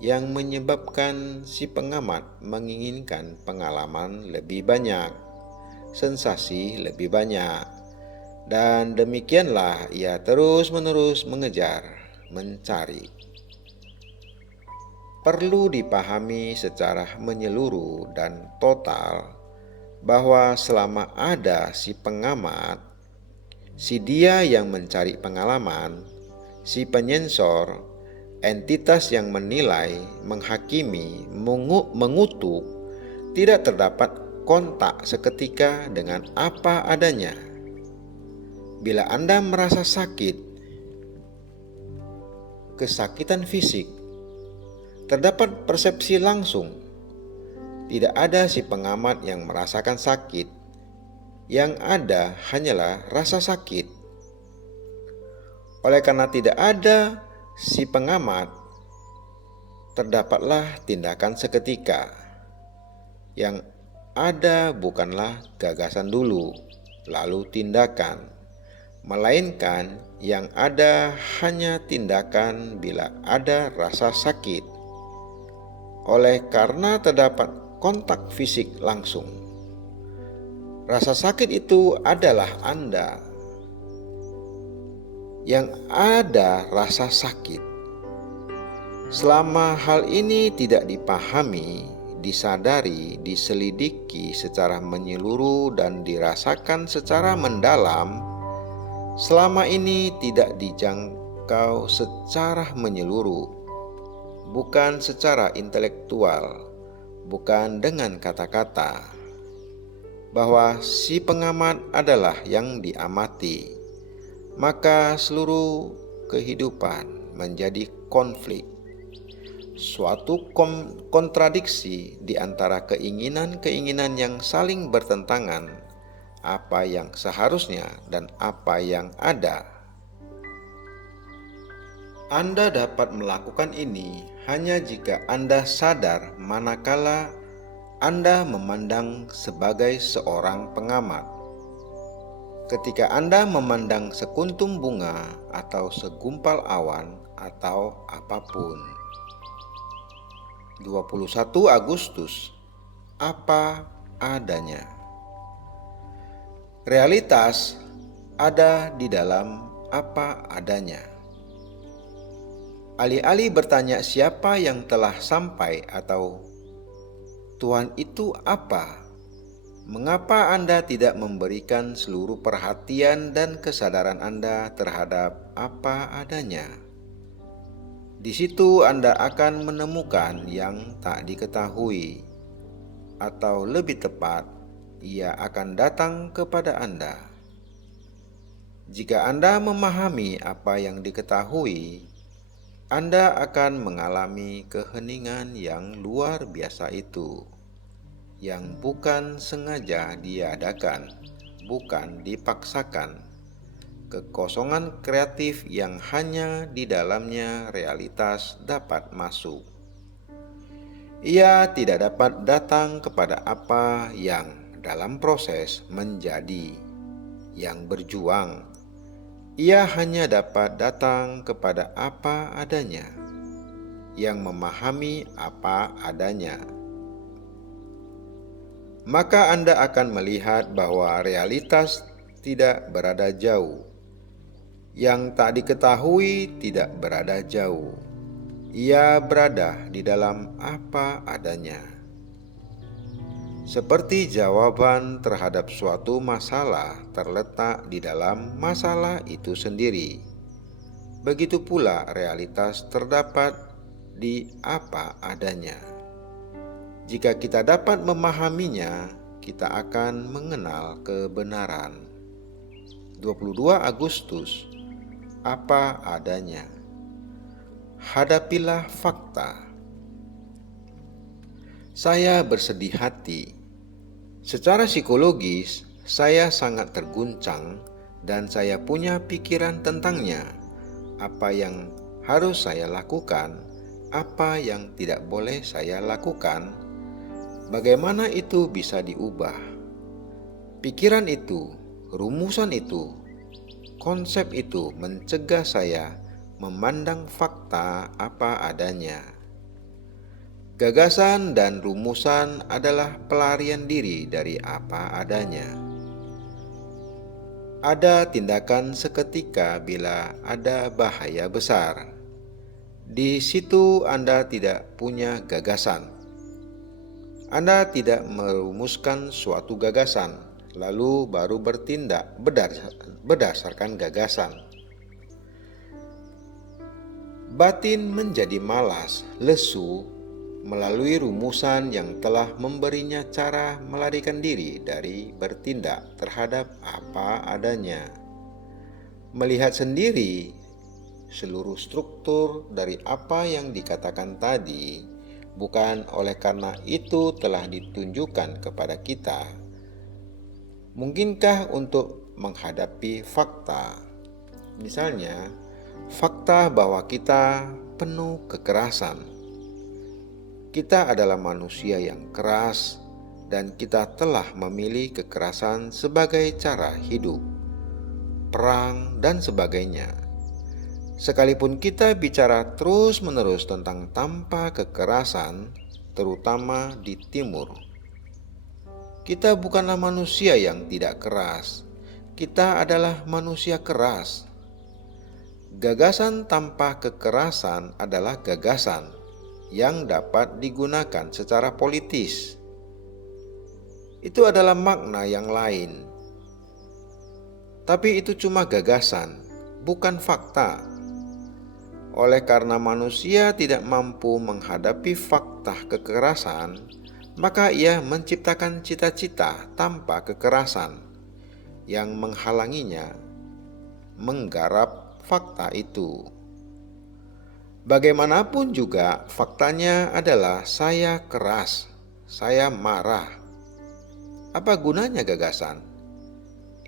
yang menyebabkan si pengamat menginginkan pengalaman lebih banyak, sensasi lebih banyak, dan demikianlah ia terus-menerus mengejar, mencari. Perlu dipahami secara menyeluruh dan total bahwa selama ada si pengamat, si dia yang mencari pengalaman, si penyensor, entitas yang menilai, menghakimi, mengutuk, tidak terdapat kontak seketika dengan apa adanya. Bila Anda merasa sakit, kesakitan fisik, terdapat persepsi langsung. Tidak ada si pengamat yang merasakan sakit. Yang ada hanyalah rasa sakit. Oleh karena tidak ada si pengamat, terdapatlah tindakan seketika. Yang ada bukanlah gagasan dulu, lalu tindakan, melainkan yang ada hanya tindakan bila ada rasa sakit. Oleh karena terdapat kontak fisik langsung, rasa sakit itu adalah Anda. Yang ada rasa sakit. Selama hal ini tidak dipahami, disadari, diselidiki secara menyeluruh dan dirasakan secara mendalam, selama ini tidak dijangkau secara menyeluruh, bukan secara intelektual, bukan dengan kata-kata, bahwa si pengamat adalah yang diamati, maka seluruh kehidupan menjadi konflik, suatu kontradiksi di antara keinginan-keinginan yang saling bertentangan, apa yang seharusnya dan apa yang ada. Anda dapat melakukan ini hanya jika Anda sadar manakala Anda memandang sebagai seorang pengamat. Ketika Anda memandang sekuntum bunga atau segumpal awan atau apapun. 21 Agustus, apa adanya. Realitas ada di dalam apa adanya. Alih-alih bertanya siapa yang telah sampai atau Tuhan itu apa? Mengapa Anda tidak memberikan seluruh perhatian dan kesadaran Anda terhadap apa adanya? Di situ Anda akan menemukan yang tak diketahui, atau lebih tepat, ia akan datang kepada Anda. Jika Anda memahami apa yang diketahui, Anda akan mengalami keheningan yang luar biasa itu, yang bukan sengaja diadakan, bukan dipaksakan, kekosongan kreatif yang hanya di dalamnya realitas dapat masuk. Ia tidak dapat datang kepada apa yang dalam proses menjadi, yang berjuang. Ia hanya dapat datang kepada apa adanya, yang memahami apa adanya. Maka Anda akan melihat bahwa realitas tidak berada jauh. Yang tak diketahui tidak berada jauh. Ia berada di dalam apa adanya. Seperti jawaban terhadap suatu masalah terletak di dalam masalah itu sendiri, begitu pula realitas terdapat di apa adanya. Jika kita dapat memahaminya, kita akan mengenal kebenaran. 22 Agustus, apa adanya. Hadapilah fakta. Saya bersedih hati. Secara psikologis, saya sangat terguncang dan saya punya pikiran tentangnya. Apa yang harus saya lakukan, apa yang tidak boleh saya lakukan, bagaimana itu bisa diubah. Pikiran itu, rumusan itu, konsep itu mencegah saya memandang fakta apa adanya. Gagasan dan rumusan adalah pelarian diri dari apa adanya. Ada tindakan seketika bila ada bahaya besar. Di situ Anda tidak punya gagasan. Anda tidak merumuskan suatu gagasan, lalu baru bertindak berdasarkan gagasan. Batin menjadi malas, lesu, melalui rumusan yang telah memberinya cara melarikan diri dari bertindak terhadap apa adanya. Melihat sendiri seluruh struktur dari apa yang dikatakan tadi, bukan oleh karena itu telah ditunjukkan kepada kita. Mungkinkah untuk menghadapi fakta? Misalnya, fakta bahwa kita penuh kekerasan. Kita adalah manusia yang keras dan kita telah memilih kekerasan sebagai cara hidup, perang, dan sebagainya. Sekalipun kita bicara terus-menerus tentang tanpa kekerasan, terutama di timur, kita bukanlah manusia yang tidak keras. Kita adalah manusia keras. Gagasan tanpa kekerasan adalah gagasan yang dapat digunakan secara politis. Itu adalah makna yang lain. Tapi itu cuma gagasan, bukan fakta. Oleh karena manusia tidak mampu menghadapi fakta kekerasan, maka ia menciptakan cita-cita tanpa kekerasan yang menghalanginya menggarap fakta itu. Bagaimanapun juga, faktanya adalah saya keras, saya marah. Apa gunanya gagasan?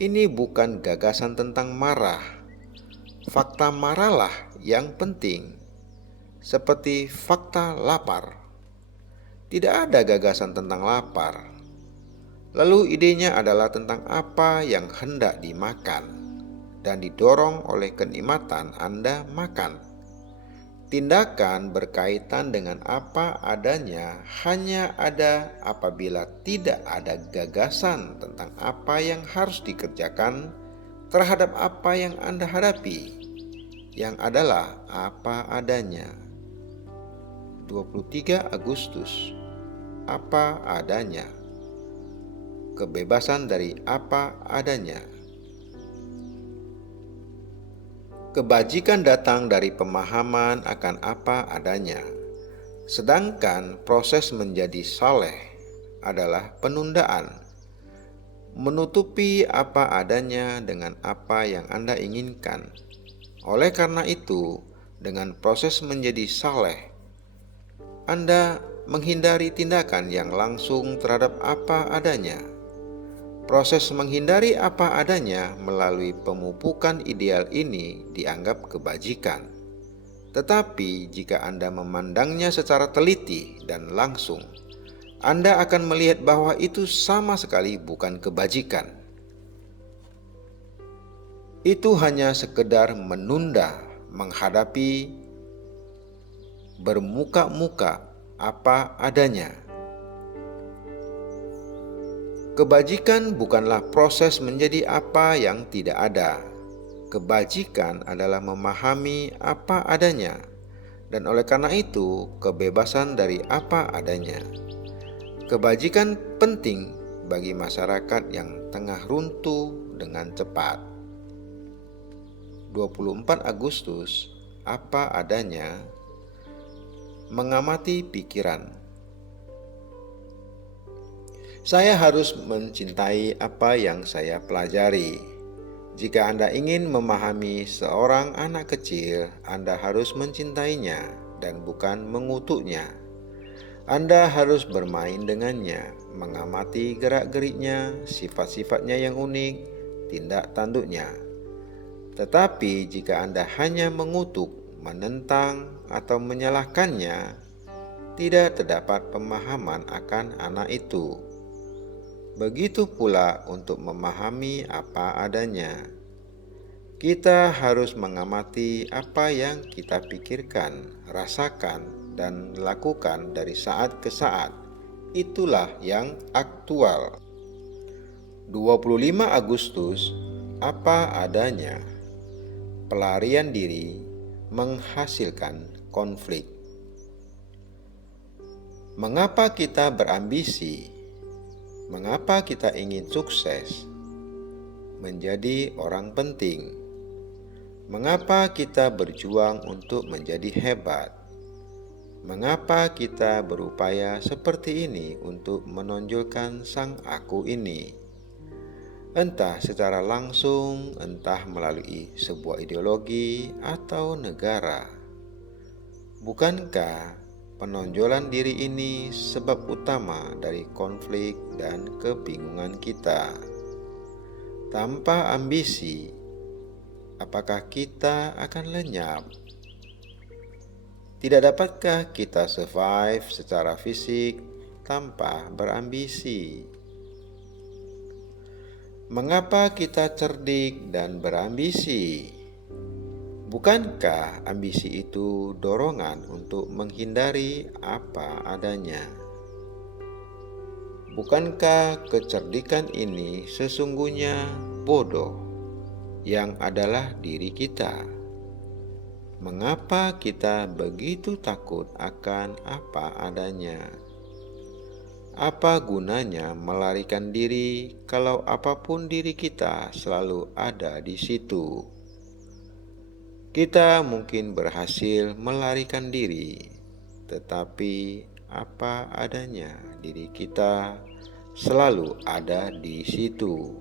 Ini bukan gagasan tentang marah. Fakta marahlah yang penting, seperti fakta lapar. Tidak ada gagasan tentang lapar. Lalu idenya adalah tentang apa yang hendak dimakan dan didorong oleh kenikmatan Anda makan. Tindakan berkaitan dengan apa adanya hanya ada apabila tidak ada gagasan tentang apa yang harus dikerjakan terhadap apa yang Anda hadapi, yang adalah apa adanya. 23 Agustus, apa adanya. Kebebasan dari apa adanya. Kebajikan datang dari pemahaman akan apa adanya, sedangkan proses menjadi saleh adalah penundaan, menutupi apa adanya dengan apa yang Anda inginkan. Oleh karena itu, dengan proses menjadi saleh, Anda menghindari tindakan yang langsung terhadap apa adanya. Proses menghindari apa adanya melalui pemupukan ideal ini dianggap kebajikan. Tetapi jika Anda memandangnya secara teliti dan langsung, Anda akan melihat bahwa itu sama sekali bukan kebajikan. Itu hanya sekedar menunda menghadapi bermuka-muka apa adanya. Kebajikan bukanlah proses menjadi apa yang tidak ada. Kebajikan adalah memahami apa adanya, dan oleh karena itu kebebasan dari apa adanya. Kebajikan penting bagi masyarakat yang tengah runtuh dengan cepat. 24 Agustus, apa adanya. Mengamati pikiran. Saya harus mencintai apa yang saya pelajari. Jika Anda ingin memahami seorang anak kecil, Anda harus mencintainya dan bukan mengutuknya. Anda harus bermain dengannya, mengamati gerak-geriknya, sifat-sifatnya yang unik, tindak tanduknya. Tetapi jika Anda hanya mengutuk, menentang, atau menyalahkannya, tidak terdapat pemahaman akan anak itu. Begitu pula untuk memahami apa adanya. Kita harus mengamati apa yang kita pikirkan, rasakan, dan lakukan dari saat ke saat. Itulah yang aktual. 25 Agustus, apa adanya. Pelarian diri menghasilkan konflik. Mengapa kita berambisi? Mengapa kita ingin sukses? Menjadi orang penting. Mengapa kita berjuang untuk menjadi hebat? Mengapa kita berupaya seperti ini untuk menonjolkan sang aku ini? Entah secara langsung, entah melalui sebuah ideologi atau negara. Bukankah penonjolan diri ini sebab utama dari konflik dan kebingungan kita? Tanpa ambisi, apakah kita akan lenyap? Tidak dapatkah kita survive secara fisik tanpa berambisi? Mengapa kita cerdik dan berambisi? Bukankah ambisi itu dorongan untuk menghindari apa adanya? Bukankah kecerdikan ini sesungguhnya bodoh yang adalah diri kita? Mengapa kita begitu takut akan apa adanya? Apa gunanya melarikan diri kalau apapun diri kita selalu ada di situ? Kita mungkin berhasil melarikan diri, tetapi apa adanya diri kita selalu ada di situ,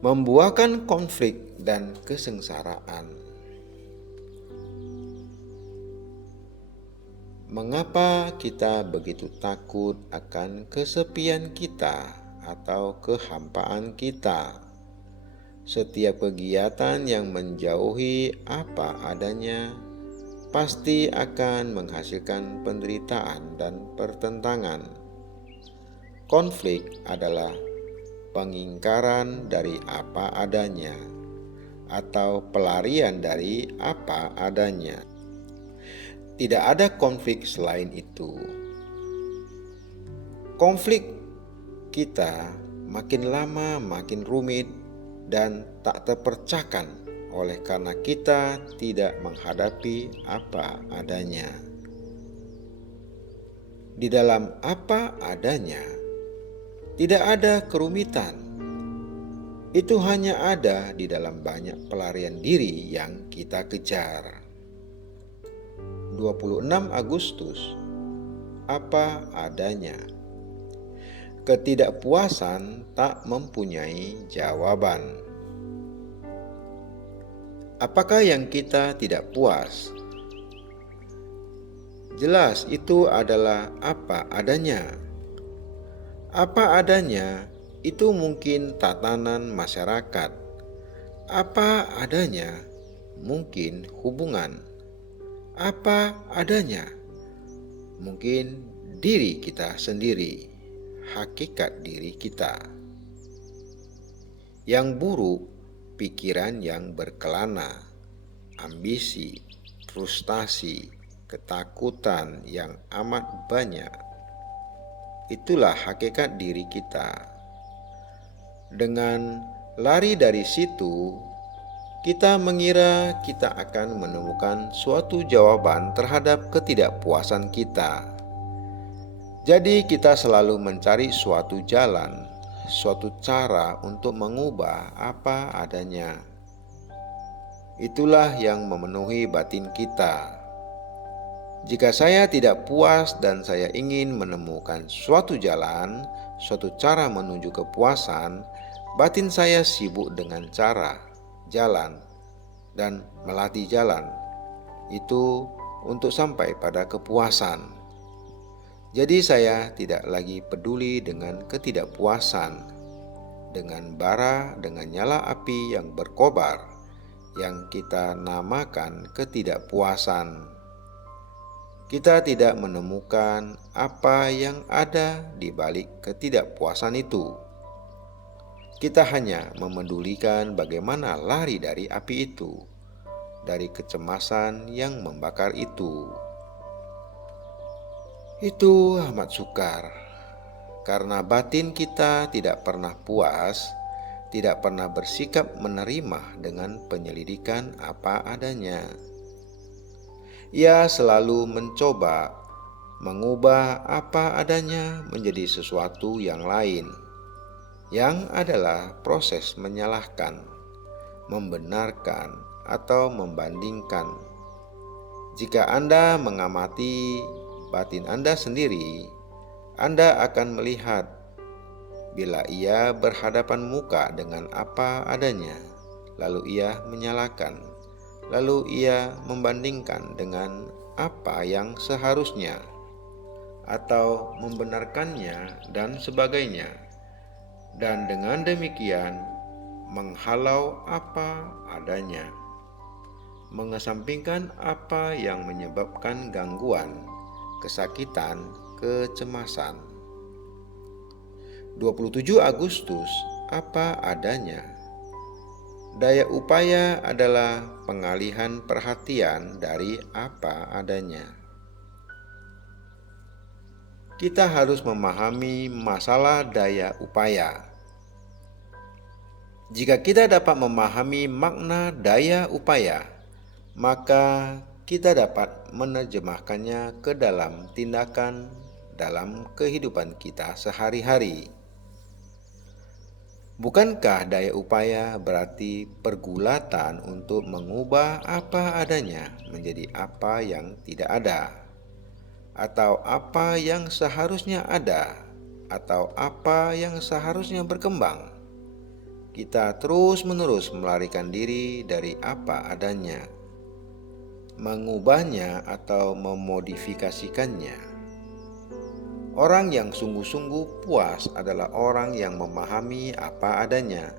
membuahkan konflik dan kesengsaraan. Mengapa kita begitu takut akan kesepian kita atau kehampaan kita? Setiap kegiatan yang menjauhi apa adanya pasti akan menghasilkan penderitaan dan pertentangan. Konflik adalah pengingkaran dari apa adanya atau pelarian dari apa adanya. Tidak ada konflik selain itu. Konflik kita makin lama makin rumit dan tak terpecahkan oleh karena kita tidak menghadapi apa adanya. Di dalam apa adanya, tidak ada kerumitan. Itu hanya ada di dalam banyak pelarian diri yang kita kejar. 26 Agustus, apa adanya. Ketidakpuasan tak mempunyai jawaban. Apakah yang kita tidak puas? Jelas itu adalah apa adanya. Apa adanya itu mungkin tatanan masyarakat. Apa adanya mungkin hubungan. Apa adanya mungkin diri kita sendiri, hakikat diri kita. Yang buruk, pikiran yang berkelana, ambisi, frustasi, ketakutan yang amat banyak. Itulah hakikat diri kita. Dengan lari dari situ, kita mengira kita akan menemukan suatu jawaban terhadap ketidakpuasan kita. Jadi kita selalu mencari suatu jalan, suatu cara untuk mengubah apa adanya. Itulah yang memenuhi batin kita. Jika saya tidak puas dan saya ingin menemukan suatu jalan, suatu cara menuju kepuasan, batin saya sibuk dengan cara, jalan, dan melatih jalan itu untuk sampai pada kepuasan. Jadi saya tidak lagi peduli dengan ketidakpuasan, dengan bara, dengan nyala api yang berkobar, yang kita namakan ketidakpuasan. Kita tidak menemukan apa yang ada di balik ketidakpuasan itu. Kita hanya memedulikan bagaimana lari dari api itu, dari kecemasan yang membakar itu. Itu amat sukar, karena batin kita tidak pernah puas, tidak pernah bersikap menerima dengan penyelidikan apa adanya. Ia selalu mencoba mengubah apa adanya menjadi sesuatu yang lain, yang adalah proses menyalahkan, membenarkan, atau membandingkan. Jika Anda mengamati batin Anda sendiri, Anda akan melihat bila ia berhadapan muka dengan apa adanya, lalu ia menyalahkan, lalu ia membandingkan dengan apa yang seharusnya, atau membenarkannya dan sebagainya. Dan dengan demikian menghalau apa adanya, mengesampingkan apa yang menyebabkan gangguan, kesakitan, kecemasan. 27 Agustus, apa adanya. Daya upaya adalah pengalihan perhatian dari apa adanya. Kita harus memahami masalah daya upaya. Jika kita dapat memahami makna daya upaya, maka kita dapat menerjemahkannya ke dalam tindakan dalam kehidupan kita sehari-hari. Bukankah daya upaya berarti pergulatan untuk mengubah apa adanya menjadi apa yang tidak ada, atau apa yang seharusnya ada, atau apa yang seharusnya berkembang? Kita terus-menerus melarikan diri dari apa adanya, mengubahnya atau memodifikasikannya. Orang yang sungguh-sungguh puas adalah orang yang memahami apa adanya,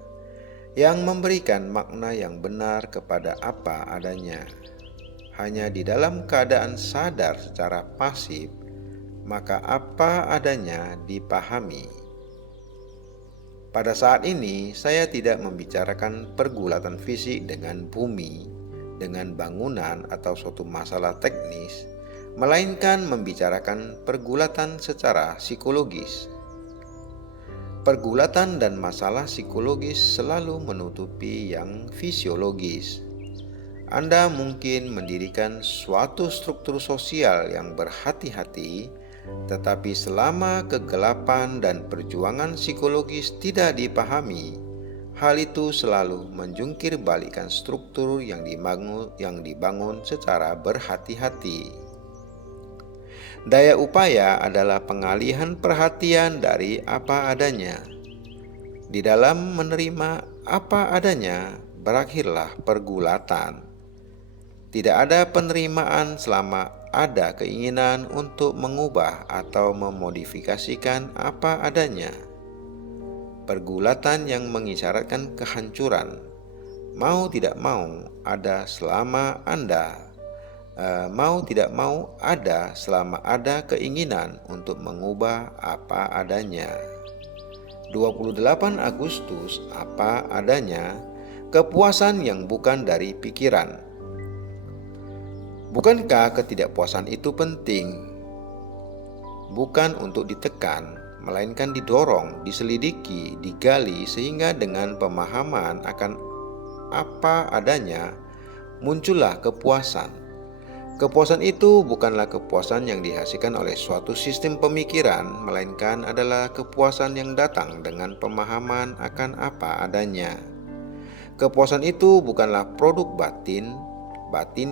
yang memberikan makna yang benar kepada apa adanya. Hanya di dalam keadaan sadar secara pasif, maka apa adanya dipahami. Pada saat ini, saya tidak membicarakan pergulatan fisik dengan bumi, dengan bangunan atau suatu masalah teknis, melainkan membicarakan pergulatan secara psikologis. Pergulatan dan masalah psikologis selalu menutupi yang fisiologis. Anda mungkin mendirikan suatu struktur sosial yang berhati-hati, tetapi selama kegelapan dan perjuangan psikologis tidak dipahami, hal itu selalu menjungkir balikan struktur yang dibangun secara berhati-hati. Daya upaya adalah pengalihan perhatian dari apa adanya. Di dalam menerima apa adanya, berakhirlah pergulatan. Tidak ada penerimaan selama ada keinginan untuk mengubah atau memodifikasikan apa adanya. Pergulatan yang mengisyaratkan kehancuran, mau tidak mau ada selama Anda mau tidak mau ada selama ada keinginan untuk mengubah apa adanya. 28 Agustus, apa adanya, kepuasan yang bukan dari pikiran. Bukankah ketidakpuasan itu penting? Bukan untuk ditekan, melainkan didorong, diselidiki, digali, sehingga dengan pemahaman akan apa adanya, muncullah kepuasan. Kepuasan itu bukanlah kepuasan yang dihasilkan oleh suatu sistem pemikiran, melainkan adalah kepuasan yang datang dengan pemahaman akan apa adanya. Kepuasan itu bukanlah produk batin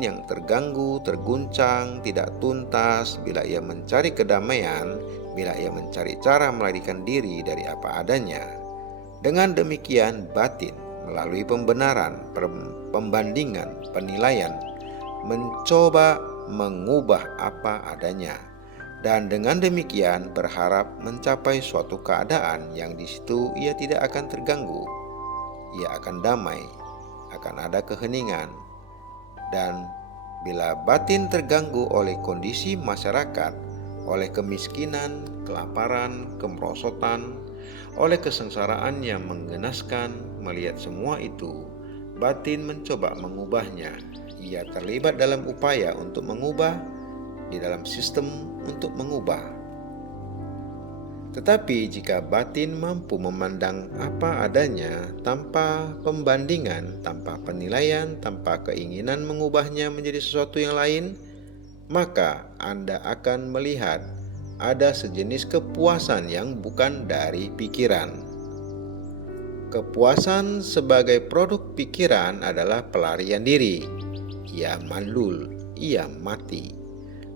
yang terganggu, terguncang, tidak tuntas bila ia mencari kedamaian, bila ia mencari cara melarikan diri dari apa adanya. Dengan demikian, batin melalui pembenaran, pembandingan, penilaian, mencoba mengubah apa adanya, dan dengan demikian berharap mencapai suatu keadaan yang di situ ia tidak akan terganggu, ia akan damai, akan ada keheningan. Dan bila batin terganggu oleh kondisi masyarakat, oleh kemiskinan, kelaparan, kemerosotan, Oleh kesengsaraan yang menggenaskan melihat semua itu, batin mencoba mengubahnya. Ia terlibat dalam upaya untuk mengubah, di dalam sistem untuk mengubah. Tetapi jika batin mampu memandang apa adanya tanpa pembandingan, tanpa penilaian, tanpa keinginan mengubahnya menjadi sesuatu yang lain, maka Anda akan melihat ada sejenis kepuasan yang bukan dari pikiran. Kepuasan sebagai produk pikiran adalah pelarian diri. Ia mandul, ia mati.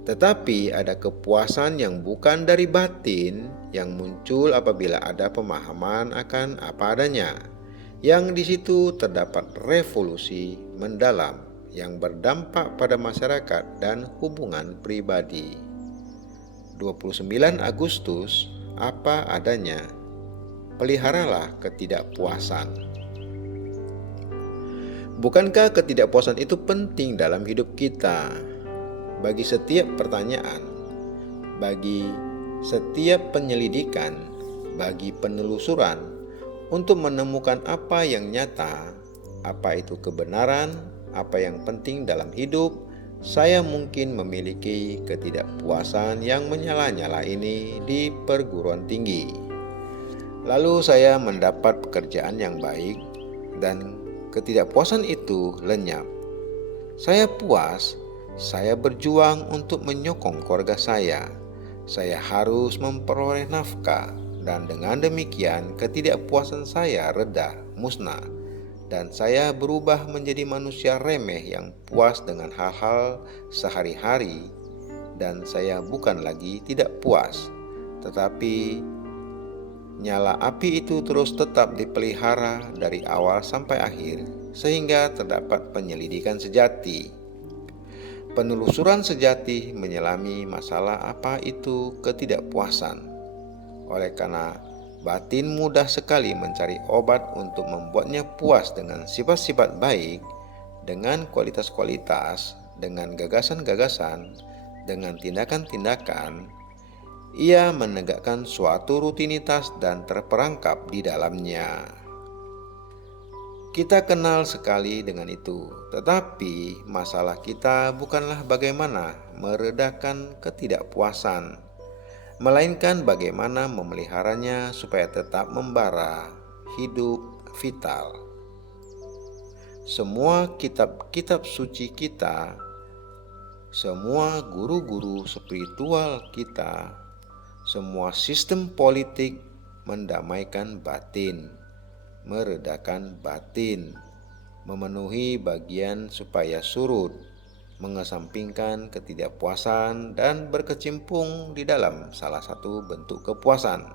Tetapi ada kepuasan yang bukan dari batin yang muncul apabila ada pemahaman akan apa adanya. Yang di situ terdapat revolusi mendalam yang berdampak pada masyarakat dan hubungan pribadi. 29 Agustus, apa adanya. Peliharalah ketidakpuasan. Bukankah ketidakpuasan itu penting dalam hidup kita? Bagi setiap pertanyaan, bagi setiap penyelidikan, bagi penelusuran untuk menemukan apa yang nyata, apa itu kebenaran, apa yang penting dalam hidup, saya mungkin memiliki ketidakpuasan yang menyala-nyala ini di perguruan tinggi. Lalu saya mendapat pekerjaan yang baik dan ketidakpuasan itu lenyap. Saya puas. Saya berjuang untuk menyokong keluarga saya. Saya harus memperoleh nafkah, dan dengan demikian ketidakpuasan saya reda, musnah, dan saya berubah menjadi manusia remeh yang puas dengan hal-hal sehari-hari. Dan saya bukan lagi tidak puas, tetapi nyala api itu terus tetap dipelihara dari awal sampai akhir, sehingga terdapat penyelidikan sejati. Penelusuran sejati menyelami masalah apa itu ketidakpuasan. Oleh karena batin mudah sekali mencari obat untuk membuatnya puas dengan sifat-sifat baik, dengan kualitas-kualitas, dengan gagasan-gagasan, dengan tindakan-tindakan, ia menegakkan suatu rutinitas dan terperangkap di dalamnya. Kita kenal sekali dengan itu, tetapi masalah kita bukanlah bagaimana meredakan ketidakpuasan, melainkan bagaimana memeliharanya supaya tetap membara, hidup, vital. Semua kitab-kitab suci kita, semua guru-guru spiritual kita, semua sistem politik mendamaikan batin, meredakan batin, memenuhi bagian supaya surut, mengesampingkan ketidakpuasan dan berkecimpung di dalam salah satu bentuk kepuasan.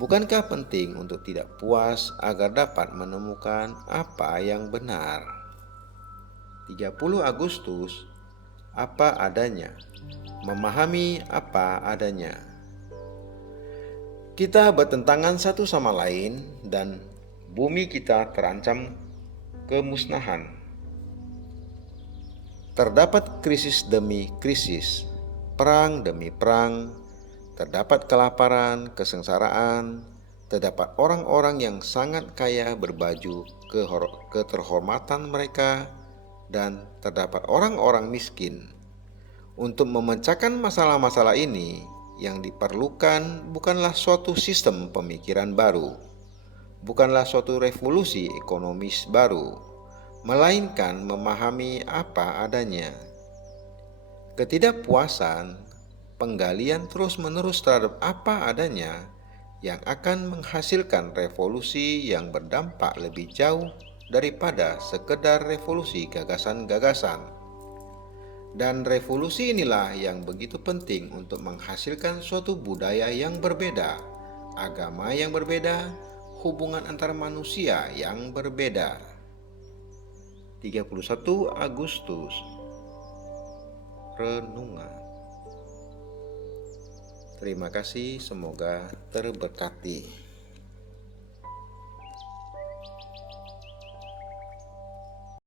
Bukankah penting untuk tidak puas agar dapat menemukan apa yang benar? 30 Agustus, apa adanya. Memahami apa adanya. Kita bertentangan satu sama lain dan bumi kita terancam kemusnahan. Terdapat krisis demi krisis, perang demi perang, terdapat kelaparan, kesengsaraan, terdapat orang-orang yang sangat kaya berbaju keterhormatan mereka, dan terdapat orang-orang miskin. Untuk memecahkan masalah-masalah ini, yang diperlukan bukanlah suatu sistem pemikiran baru, bukanlah suatu revolusi ekonomis baru, melainkan memahami apa adanya. Ketidakpuasan, penggalian terus-menerus terhadap apa adanya yang akan menghasilkan revolusi yang berdampak lebih jauh daripada sekedar revolusi gagasan-gagasan. Dan revolusi inilah yang begitu penting untuk menghasilkan suatu budaya yang berbeda, agama yang berbeda, hubungan antar manusia yang berbeda. 31 Agustus, renungan. Terima kasih, semoga terberkati.